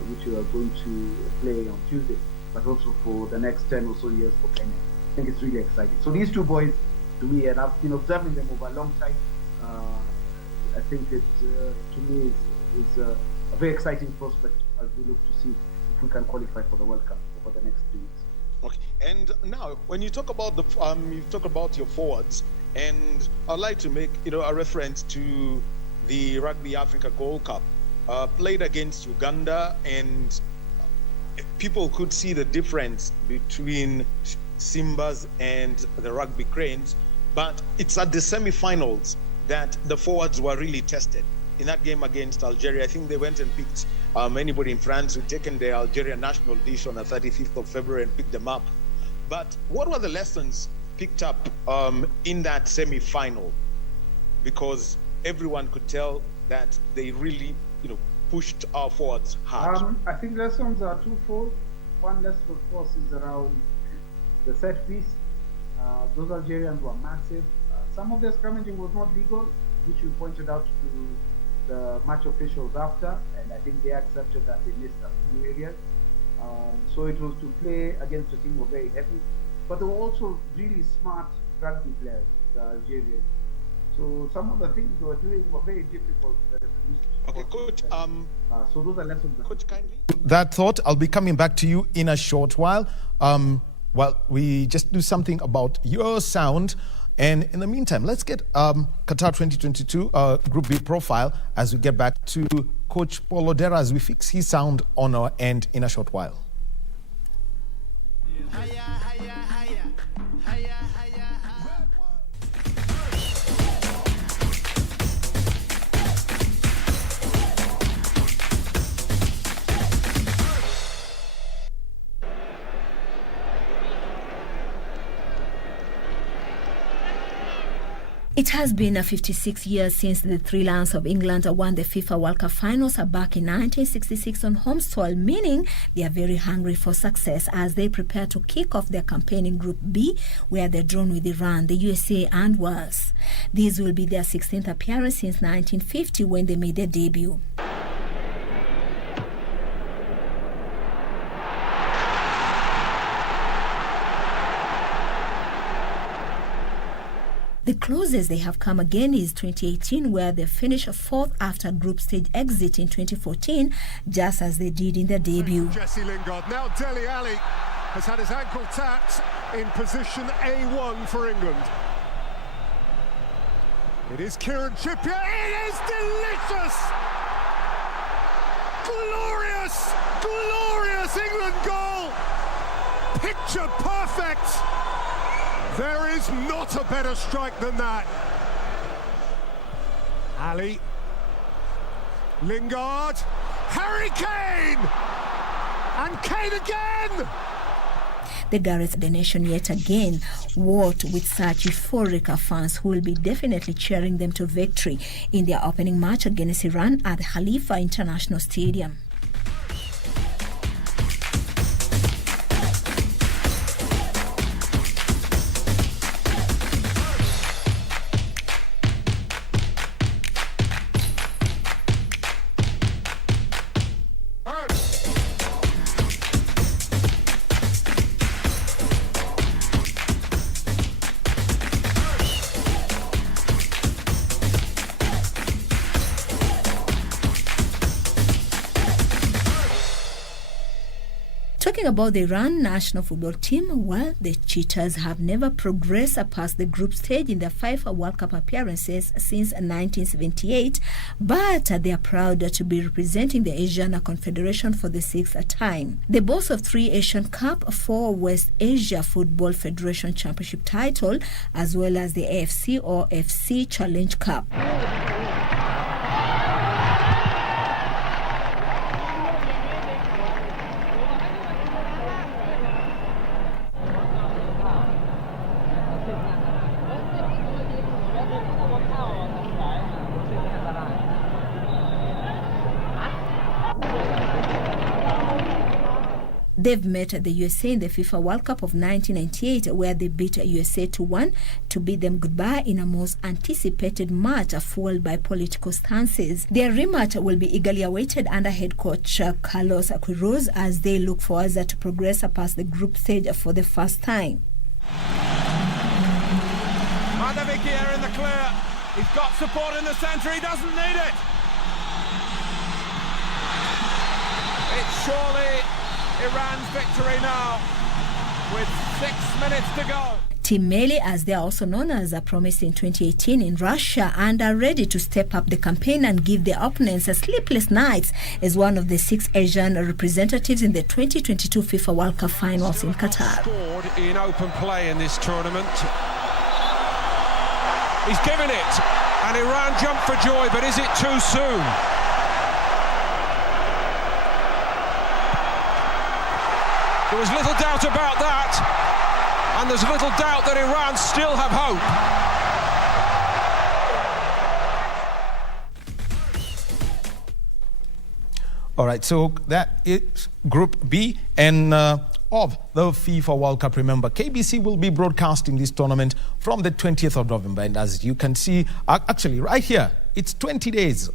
which we are going to play on Tuesday, but also for the next 10 or so years for Kenya. I think it's really exciting. So these 2 boys, to me, and I've been observing them over a long time, I think it, to me, is a very exciting prospect as we look to see if we can qualify for the World Cup over the next 3 weeks. Okay. And now, when you talk about you talk about your forwards, and I'd like to make a reference to the Rugby Africa Gold Cup played against Uganda, and people could see the difference between Simbas and the Rugby Cranes, but it's at the semi-finals that the forwards were really tested. In that game against Algeria, I think they went and picked anybody in France who'd taken the Algerian national dish on the 35th of February and picked them up. But what were the lessons picked up in that semi-final? Because everyone could tell that they really, pushed our forwards hard. I think lessons are twofold. One lesson, of course, is around the set piece. Those Algerians were massive. Some of their scrummaging was not legal, which we pointed out to the match officials after, and I think they accepted that they missed a few areas. So it was to play against a team who were very heavy, but they were also really smart rugby players, the Algerians. So some of the things they were doing were very difficult. Okay, Coach. So those are lessons. Coach, kindly. That thought, I'll be coming back to you in a short while. Well, we just do something about your sound. And in the meantime, let's get Qatar 2022 Group B profile as we get back to Coach Paul Odera as we fix his sound on our end in a short while. It has been 56 years since the Three Lions of England won the FIFA World Cup finals back in 1966 on home soil, meaning they are very hungry for success as they prepare to kick off their campaign in Group B, where they're drawn with Iran, the USA and Wales. This will be their 16th appearance since 1950 when they made their debut. The closest they have come again is 2018, where they finished fourth after group stage exit in 2014, just as they did in their debut. Jesse Lingard. Now Dele Alli has had his ankle tapped in position A1 for England. It is Kieran Trippier. It is delicious! Glorious, glorious England goal! Picture perfect! There is not a better strike than that. Ali. Lingard. Harry Kane! And Kane again! The Gareth the Nation yet again, what with such euphoric fans who will be definitely cheering them to victory in their opening match against Iran at Khalifa International Stadium. Talking about the Iran national football team, well, the Cheetahs have never progressed past the group stage in their FIFA World Cup appearances since 1978, but they are proud to be representing the Asian Confederation for the 6th time. They boast of 3 Asian Cup, 4 West Asia Football Federation Championship title, as well as the AFC or FC Challenge Cup. They've met the USA in the FIFA World Cup of 1998, where they beat USA 2-1 to bid them goodbye in a most anticipated match fueled by political stances. Their rematch will be eagerly awaited under head coach Carlos Queiroz as they look forward to progress past the group stage for the first time. Madovic here in the clear. He's got support in the centre. He doesn't need it. It's surely Iran's victory now, with 6 minutes to go. Team Meli, as they are also known as, promised in 2018 in Russia and are ready to step up the campaign and give their opponents sleepless nights as one of the 6 Asian representatives in the 2022 FIFA World Cup finals in Qatar. Scored in open play in this tournament. He's given it, and Iran jumped for joy, but is it too soon? There was little doubt about that, and there's little doubt that Iran still have hope. All right, so that is Group B and of the FIFA World Cup. Remember, KBC will be broadcasting this tournament from the 20th of November. And as you can see, actually right here, it's 20 days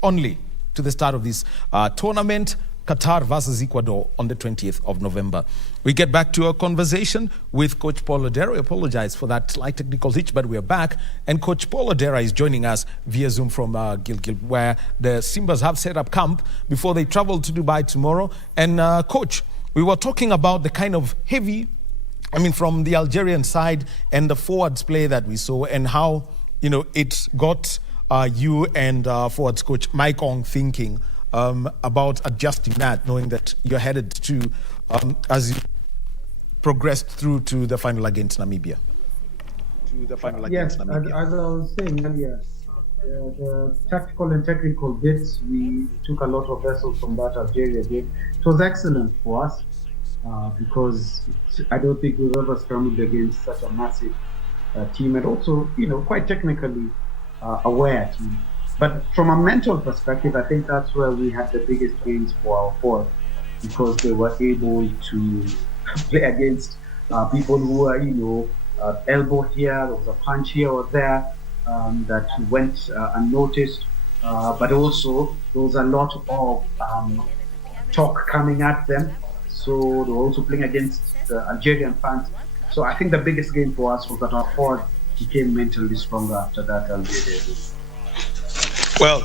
only to the start of this tournament. Qatar versus Ecuador on the 20th of November. We get back to our conversation with Coach Paul Odera. We apologize for that slight technical hitch, but we're back. And Coach Paul Odera is joining us via Zoom from Gilgil, where the Simbas have set up camp before they travel to Dubai tomorrow. And Coach, we were talking about the kind of from the Algerian side and the forwards play that we saw and how, it got you and forwards coach Mike Ong thinking about adjusting that, knowing that you're headed to, as you progressed through to the final against Namibia. Yes, as I was saying earlier, the tactical and technical bits, we took a lot of vessels from that Algeria game. It was excellent for us because I don't think we've ever scrambled against such a massive team, and also, quite technically aware team. But from a mental perspective, I think that's where we had the biggest gains for our forward, because they were able to play against people who were, elbow here, there was a punch here or there that went unnoticed. But also, there was a lot of talk coming at them. So they were also playing against the Algerian fans. So I think the biggest gain for us was that our forward became mentally stronger after that Algeria game. Well,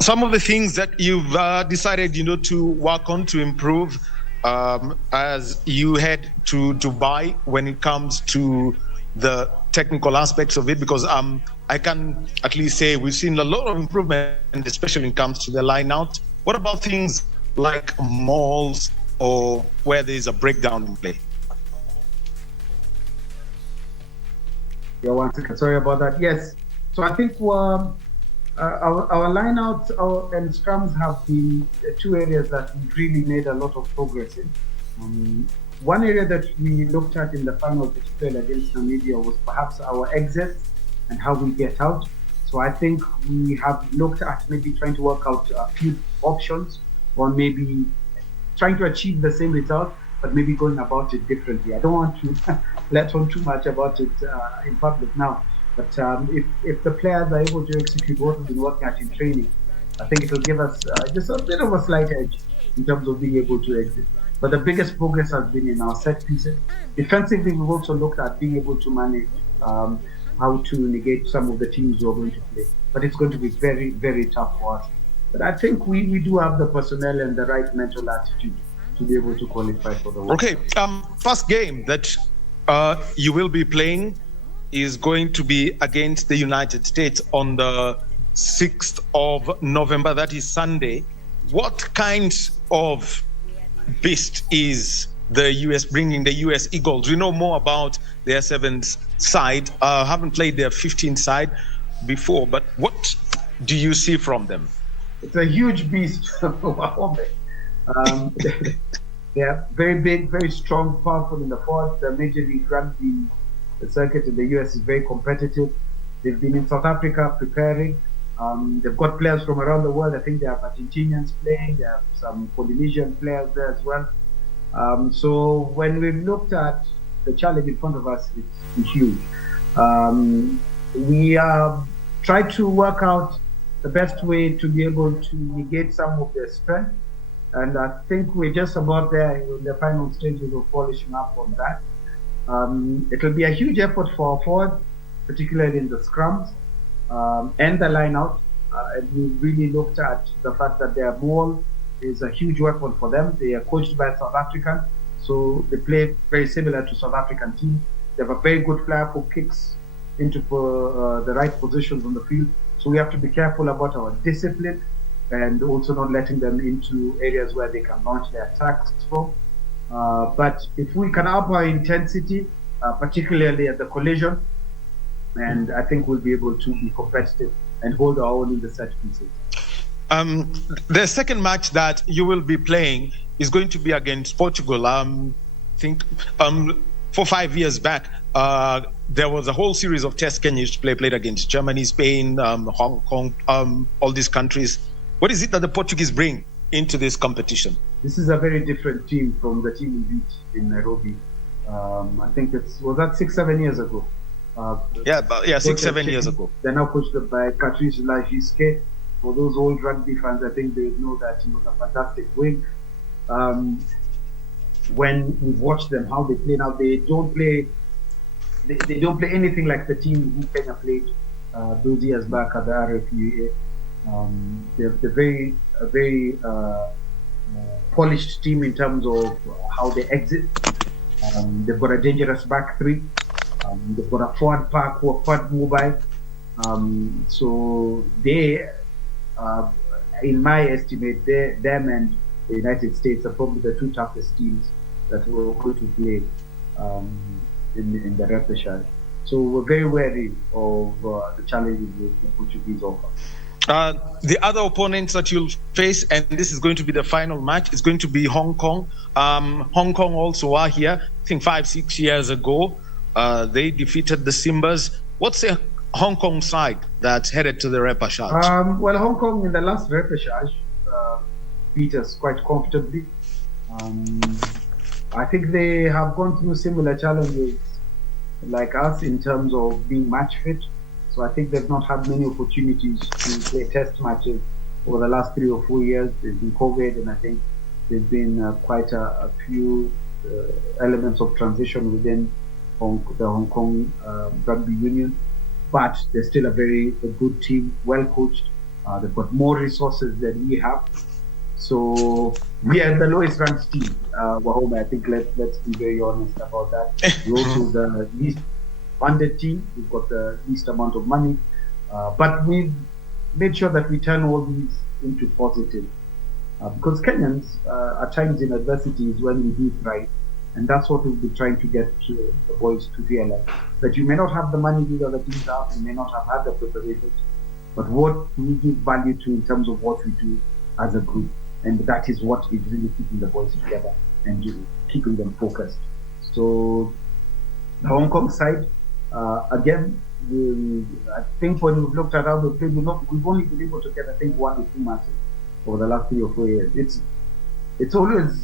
some of the things that you've decided, to work on to improve as you head to Dubai when it comes to the technical aspects of it, because I can at least say we've seen a lot of improvement, especially when it comes to the line out. What about things like mauls or where there's a breakdown in play? Yeah, 1 second. Sorry about that. Yes. So I think our lineouts and scrums have been two areas that we've really made a lot of progress in. One area that we looked at in the final that we played against Namibia was perhaps our exits and how we get out. So I think we have looked at maybe trying to work out a few options, or maybe trying to achieve the same result, but maybe going about it differently. I don't want to let on too much about it in public now, but if the players are able to execute what we've been working at in training, I think it will give us just a bit of a slight edge in terms of being able to exit. But the biggest progress has been in our set pieces. Defensively, we've also looked at being able to manage how to negate some of the teams who are going to play. But it's going to be very, very tough for us. But I think we do have the personnel and the right mental attitude to be able to qualify for the World Okay, first game that you will be playing is going to be against the United States on the 6th of November. That is Sunday. What kind of beast is the US bringing, the US Eagles? We know more about their 7th side. Haven't played their 15th side before, but what do you see from them? It's a huge beast. They are very big, very strong, powerful in the forward. The Major League Rugby circuit in the US is very competitive. They've been in South Africa preparing. They've got players from around the world. I think they have Argentinians playing. They have some Polynesian players there as well. So when we looked at the challenge in front of us, it's huge. We tried to work out the best way to be able to negate some of their strength. And I think we're just about there in the final stages of polishing up on that. It will be a huge effort for our forwards, particularly in the scrums and the line out. And we really looked at the fact that their ball is a huge weapon for them. They are coached by South African, so they play very similar to South African team. They have a very good player who kicks into the right positions on the field. So we have to be careful about our discipline and also not letting them into areas where they can launch their attacks from. But if we can up our intensity, particularly at the collision, and I think we'll be able to be competitive and hold our own in the set pieces. The second match that you will be playing is going to be against Portugal. I think 4-5 years back, there was a whole series of tests Kenya used to played against Germany, Spain, Hong Kong, all these countries. What is it that the Portuguese bring into this competition? This is a very different team from the team we beat in Nairobi. I think was that 6-7 years ago. 6-7 years ago. They're now coached by Patrice Lagiske. For those old rugby fans, I think they know that he was a fantastic wing. When we've watched them, how they play now, they don't play anything like the team who Kenya played those years back at the RFUA. They're a very polished team in terms of how they exit. They've got a dangerous back three. They've got a forward pack who are quite mobile. So they, in my estimate, them and the United States are probably the two toughest teams that we're going to play in the repechage. So we're very wary of the challenges that the Portuguese offer. The other opponents that you'll face, and this is going to be the final match, is going to be Hong Kong. Hong Kong also are here, I think 5-6 years ago. They defeated the Simbas. What's the Hong Kong side that's headed to the repechage? Well, Hong Kong in the last repechage beat us quite comfortably. I think they have gone through similar challenges like us in terms of being match fit. So I think they've not had many opportunities to play test matches over the last 3 or 4 years. There's been COVID, and I think there's been quite a few elements of transition within the Hong Kong Rugby Union. But they're still a good team, well coached. They've got more resources than we have. So we are the lowest ranked team. Wahome, I think let's be very honest about that. We're also the least funded team. We've got the least amount of money. But we've made sure that we turn all these into positive. Because Kenyans, at times in adversity, is when we do thrive. And that's what we'll be trying to get the boys to realize. That you may not have the money these other teams have, you may not have had the preparations, but what we give value to in terms of what we do as a group. And that is what is really keeping the boys together and keeping them focused. So the Hong Kong side, again, I think when we've looked at how they played, we've only been able to get, I think, 1 or 2 matches over the last 3 or 4 years. It's always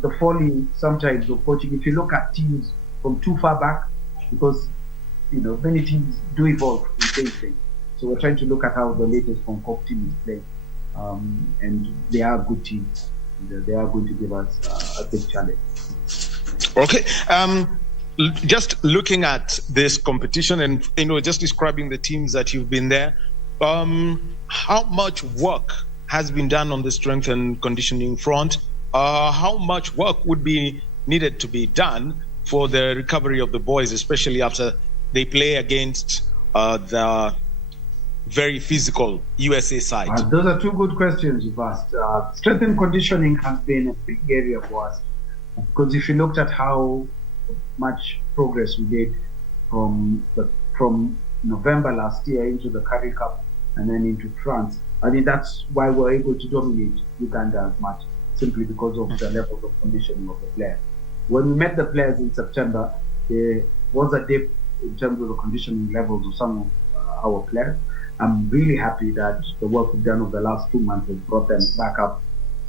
the folly sometimes of coaching. If you look at teams from too far back, because many teams do evolve in same thing. So we're trying to look at how the latest Hong Kong team is playing, and they are a good team. They are going to give us a big challenge. Okay. Just looking at this competition and just describing the teams that you've been there, how much work has been done on the strength and conditioning front? How much work would be needed to be done for the recovery of the boys, especially after they play against the very physical USA side? Those are two good questions you've asked. Strength and conditioning has been a big area for us, because if you looked at how much progress we did from November last year into the Currie Cup and then into France, I think that's why we're able to dominate Uganda as much, simply because of the levels of conditioning of the players. When we met the players in September, there was a dip in terms of the conditioning levels of some of our players. I'm really happy that the work we've done over the last 2 months has brought them back up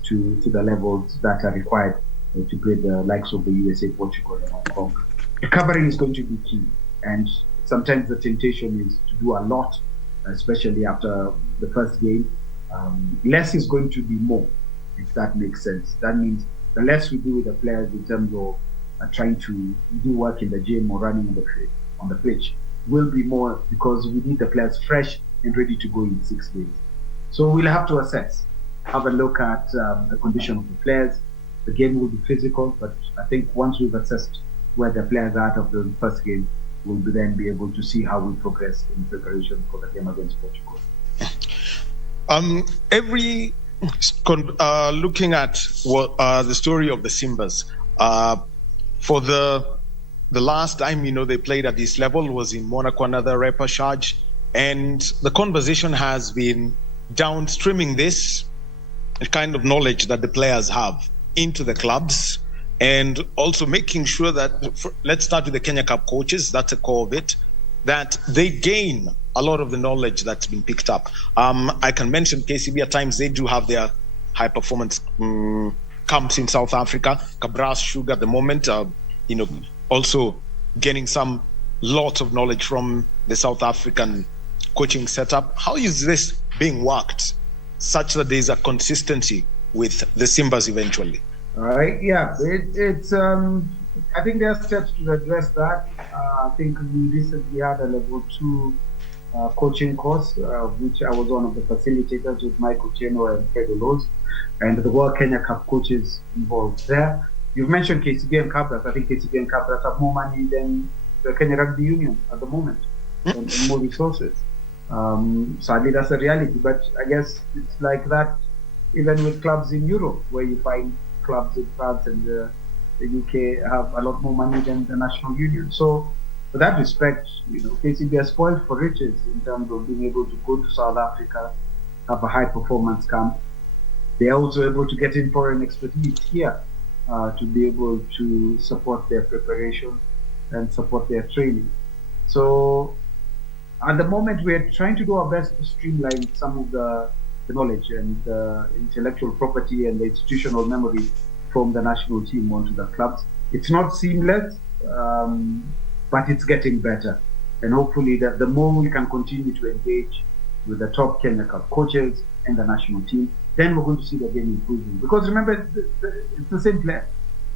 to the levels that are required to play the likes of the USA, Portugal, and Hong Kong. Recovery is going to be key, and sometimes the temptation is to do a lot, especially after the first game. Less is going to be more, if that makes sense. That means the less we do with the players in terms of trying to do work in the gym or running on the pitch will be more, because we need the players fresh and ready to go in 6 days. So we'll have to assess, have a look at the condition of the players. The game will be physical, but I think once we've assessed where the players are out of the first game, we'll then be able to see how we progress in preparation for the game against Portugal. Looking at what the story of the Simbas, for the last time they played at this level was in Monaco, another repechage, and the conversation has been downstreaming this kind of knowledge that the players have into the clubs, and also making sure that, let's start with the Kenya Cup coaches, that's a core of it, that they gain a lot of the knowledge that's been picked up. I can mention KCB at times, they do have their high performance camps in South Africa. Cabras Sugar at the moment, also getting some lots of knowledge from the South African coaching setup. How is this being worked such that there's a consistency with the Simbas eventually? All right, yeah, it's I think there are steps to address that. I think we recently had a level 2 coaching course, which I was one of the facilitators with Michael Cheno and Fred Oloz, and the World Kenya Cup coaches involved there. You've mentioned KCB and Cabras. I think KCB and Cabras have more money than the Kenya Rugby Union at the moment, and more resources. Sadly, that's a reality, but I guess it's like that even with clubs in Europe, where you find clubs in France and the UK have a lot more money than the national union. So, for that respect, KCB are spoiled for riches in terms of being able to go to South Africa, have a high performance camp. They are also able to get in foreign expertise here to be able to support their preparation and support their training. So, at the moment, we are trying to do our best to streamline some of the knowledge and the intellectual property and the institutional memory from the national team onto the clubs. It's not seamless, but it's getting better. And hopefully the more we can continue to engage with the top Kenya Cup coaches and the national team, then we're going to see the game improving. Because remember, it's the same player.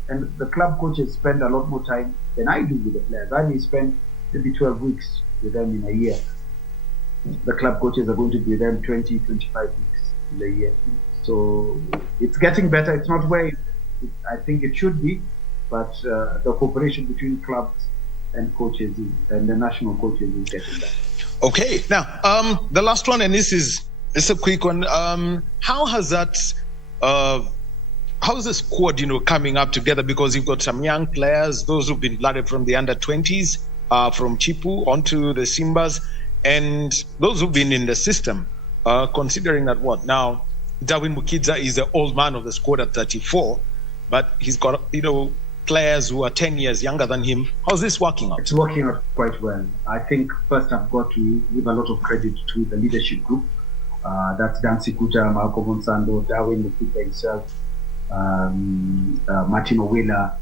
And the club coaches spend a lot more time than I do with the players. I may spend maybe 12 weeks with them in a year. The club coaches are going to be with them 20, 25 weeks in a year. So it's getting better. It's not where I think it should be, but the cooperation between clubs and coaches and the national coaches is getting better. Okay, now the last one, and it's a quick one. How has that how's the squad, coming up together? Because you've got some young players, those who've been blooded from the under-20s, from Chipu onto the Simbas, and those who've been in the system. Considering that now Darwin Mukidza is the old man of the squad at 34, but he's got players who are 10 years younger than him. How's this working out? It's working out quite well. I think first I've got to give a lot of credit to the leadership group. That's Dan Sikuta, Malcolm Monsando, Darwin Mukidza himself, Martin Owela.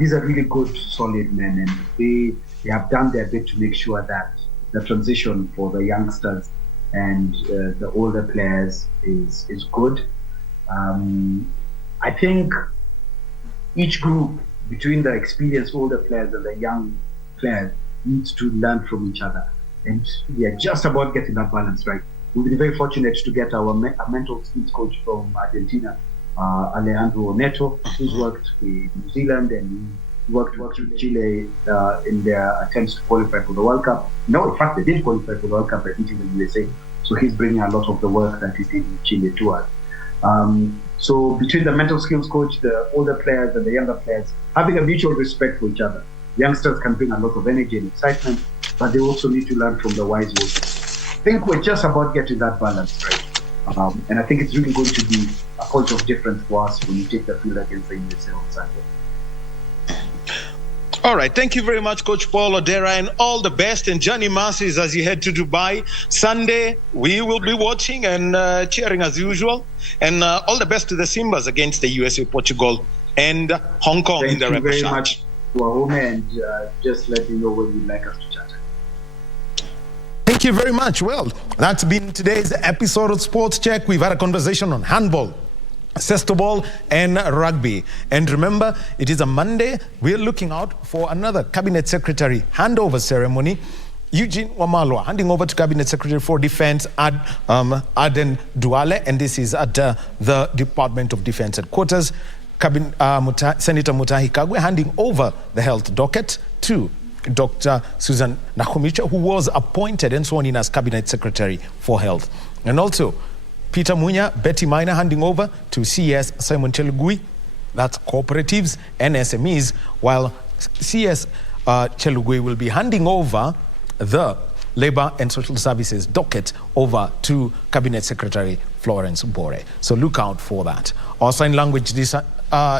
These are really good, solid men, and they have done their bit to make sure that the transition for the youngsters and the older players is good. I think each group, between the experienced older players and the young players, needs to learn from each other. And we are just about getting that balance right. We've been very fortunate to get our mental skills coach from Argentina, Alejandro Neto, who's worked with New Zealand and worked with Chile in their attempts to qualify for the World Cup. No, in fact, they did qualify for the World Cup by beating the USA. So he's bringing a lot of the work that he did in Chile to us. So between the mental skills coach, the older players and the younger players, having a mutual respect for each other. Youngsters can bring a lot of energy and excitement, but they also need to learn from the wise ones. I think we're just about getting that balance right. And I think it's really going to be a point of difference for us when you take the field against the USA on Sunday. All right, thank you very much, Coach Paul Odera, and all the best. And Johnny Masses as you head to Dubai Sunday. We will be watching and cheering as usual. And all the best to the Simbas against the USA, Portugal, and Hong Kong in the Thank you very revanche. much, Wahome, and just let me know when you'd like us to chat. Thank you very much. Well, that's been today's episode of Sports Check. We've had a conversation on handball, Sestoball, and rugby. And remember, it is a Monday. We're looking out for another Cabinet Secretary handover ceremony. Eugene Wamalwa handing over to Cabinet Secretary for Defense, Aden Duale, and this is at the Department of Defense headquarters. Senator Mutahi Kagwe handing over the health docket to Dr. Susan Nakhumicha, who was appointed and sworn in as Cabinet Secretary for Health. And also, Peter Munya, Betty Minor handing over to CS Simon Chelugui, that's cooperatives and SMEs, while CS Chelugui will be handing over the Labor and Social Services docket over to Cabinet Secretary Florence Bore. So look out for that. Our sign language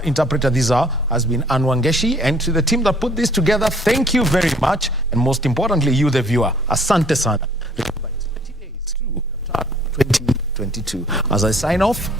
interpreter has been Anwangeshi, and to the team that put this together, thank you very much. And most importantly, you, the viewer, Asante Sana. Remember, it's 20 days to 2022. As I sign off,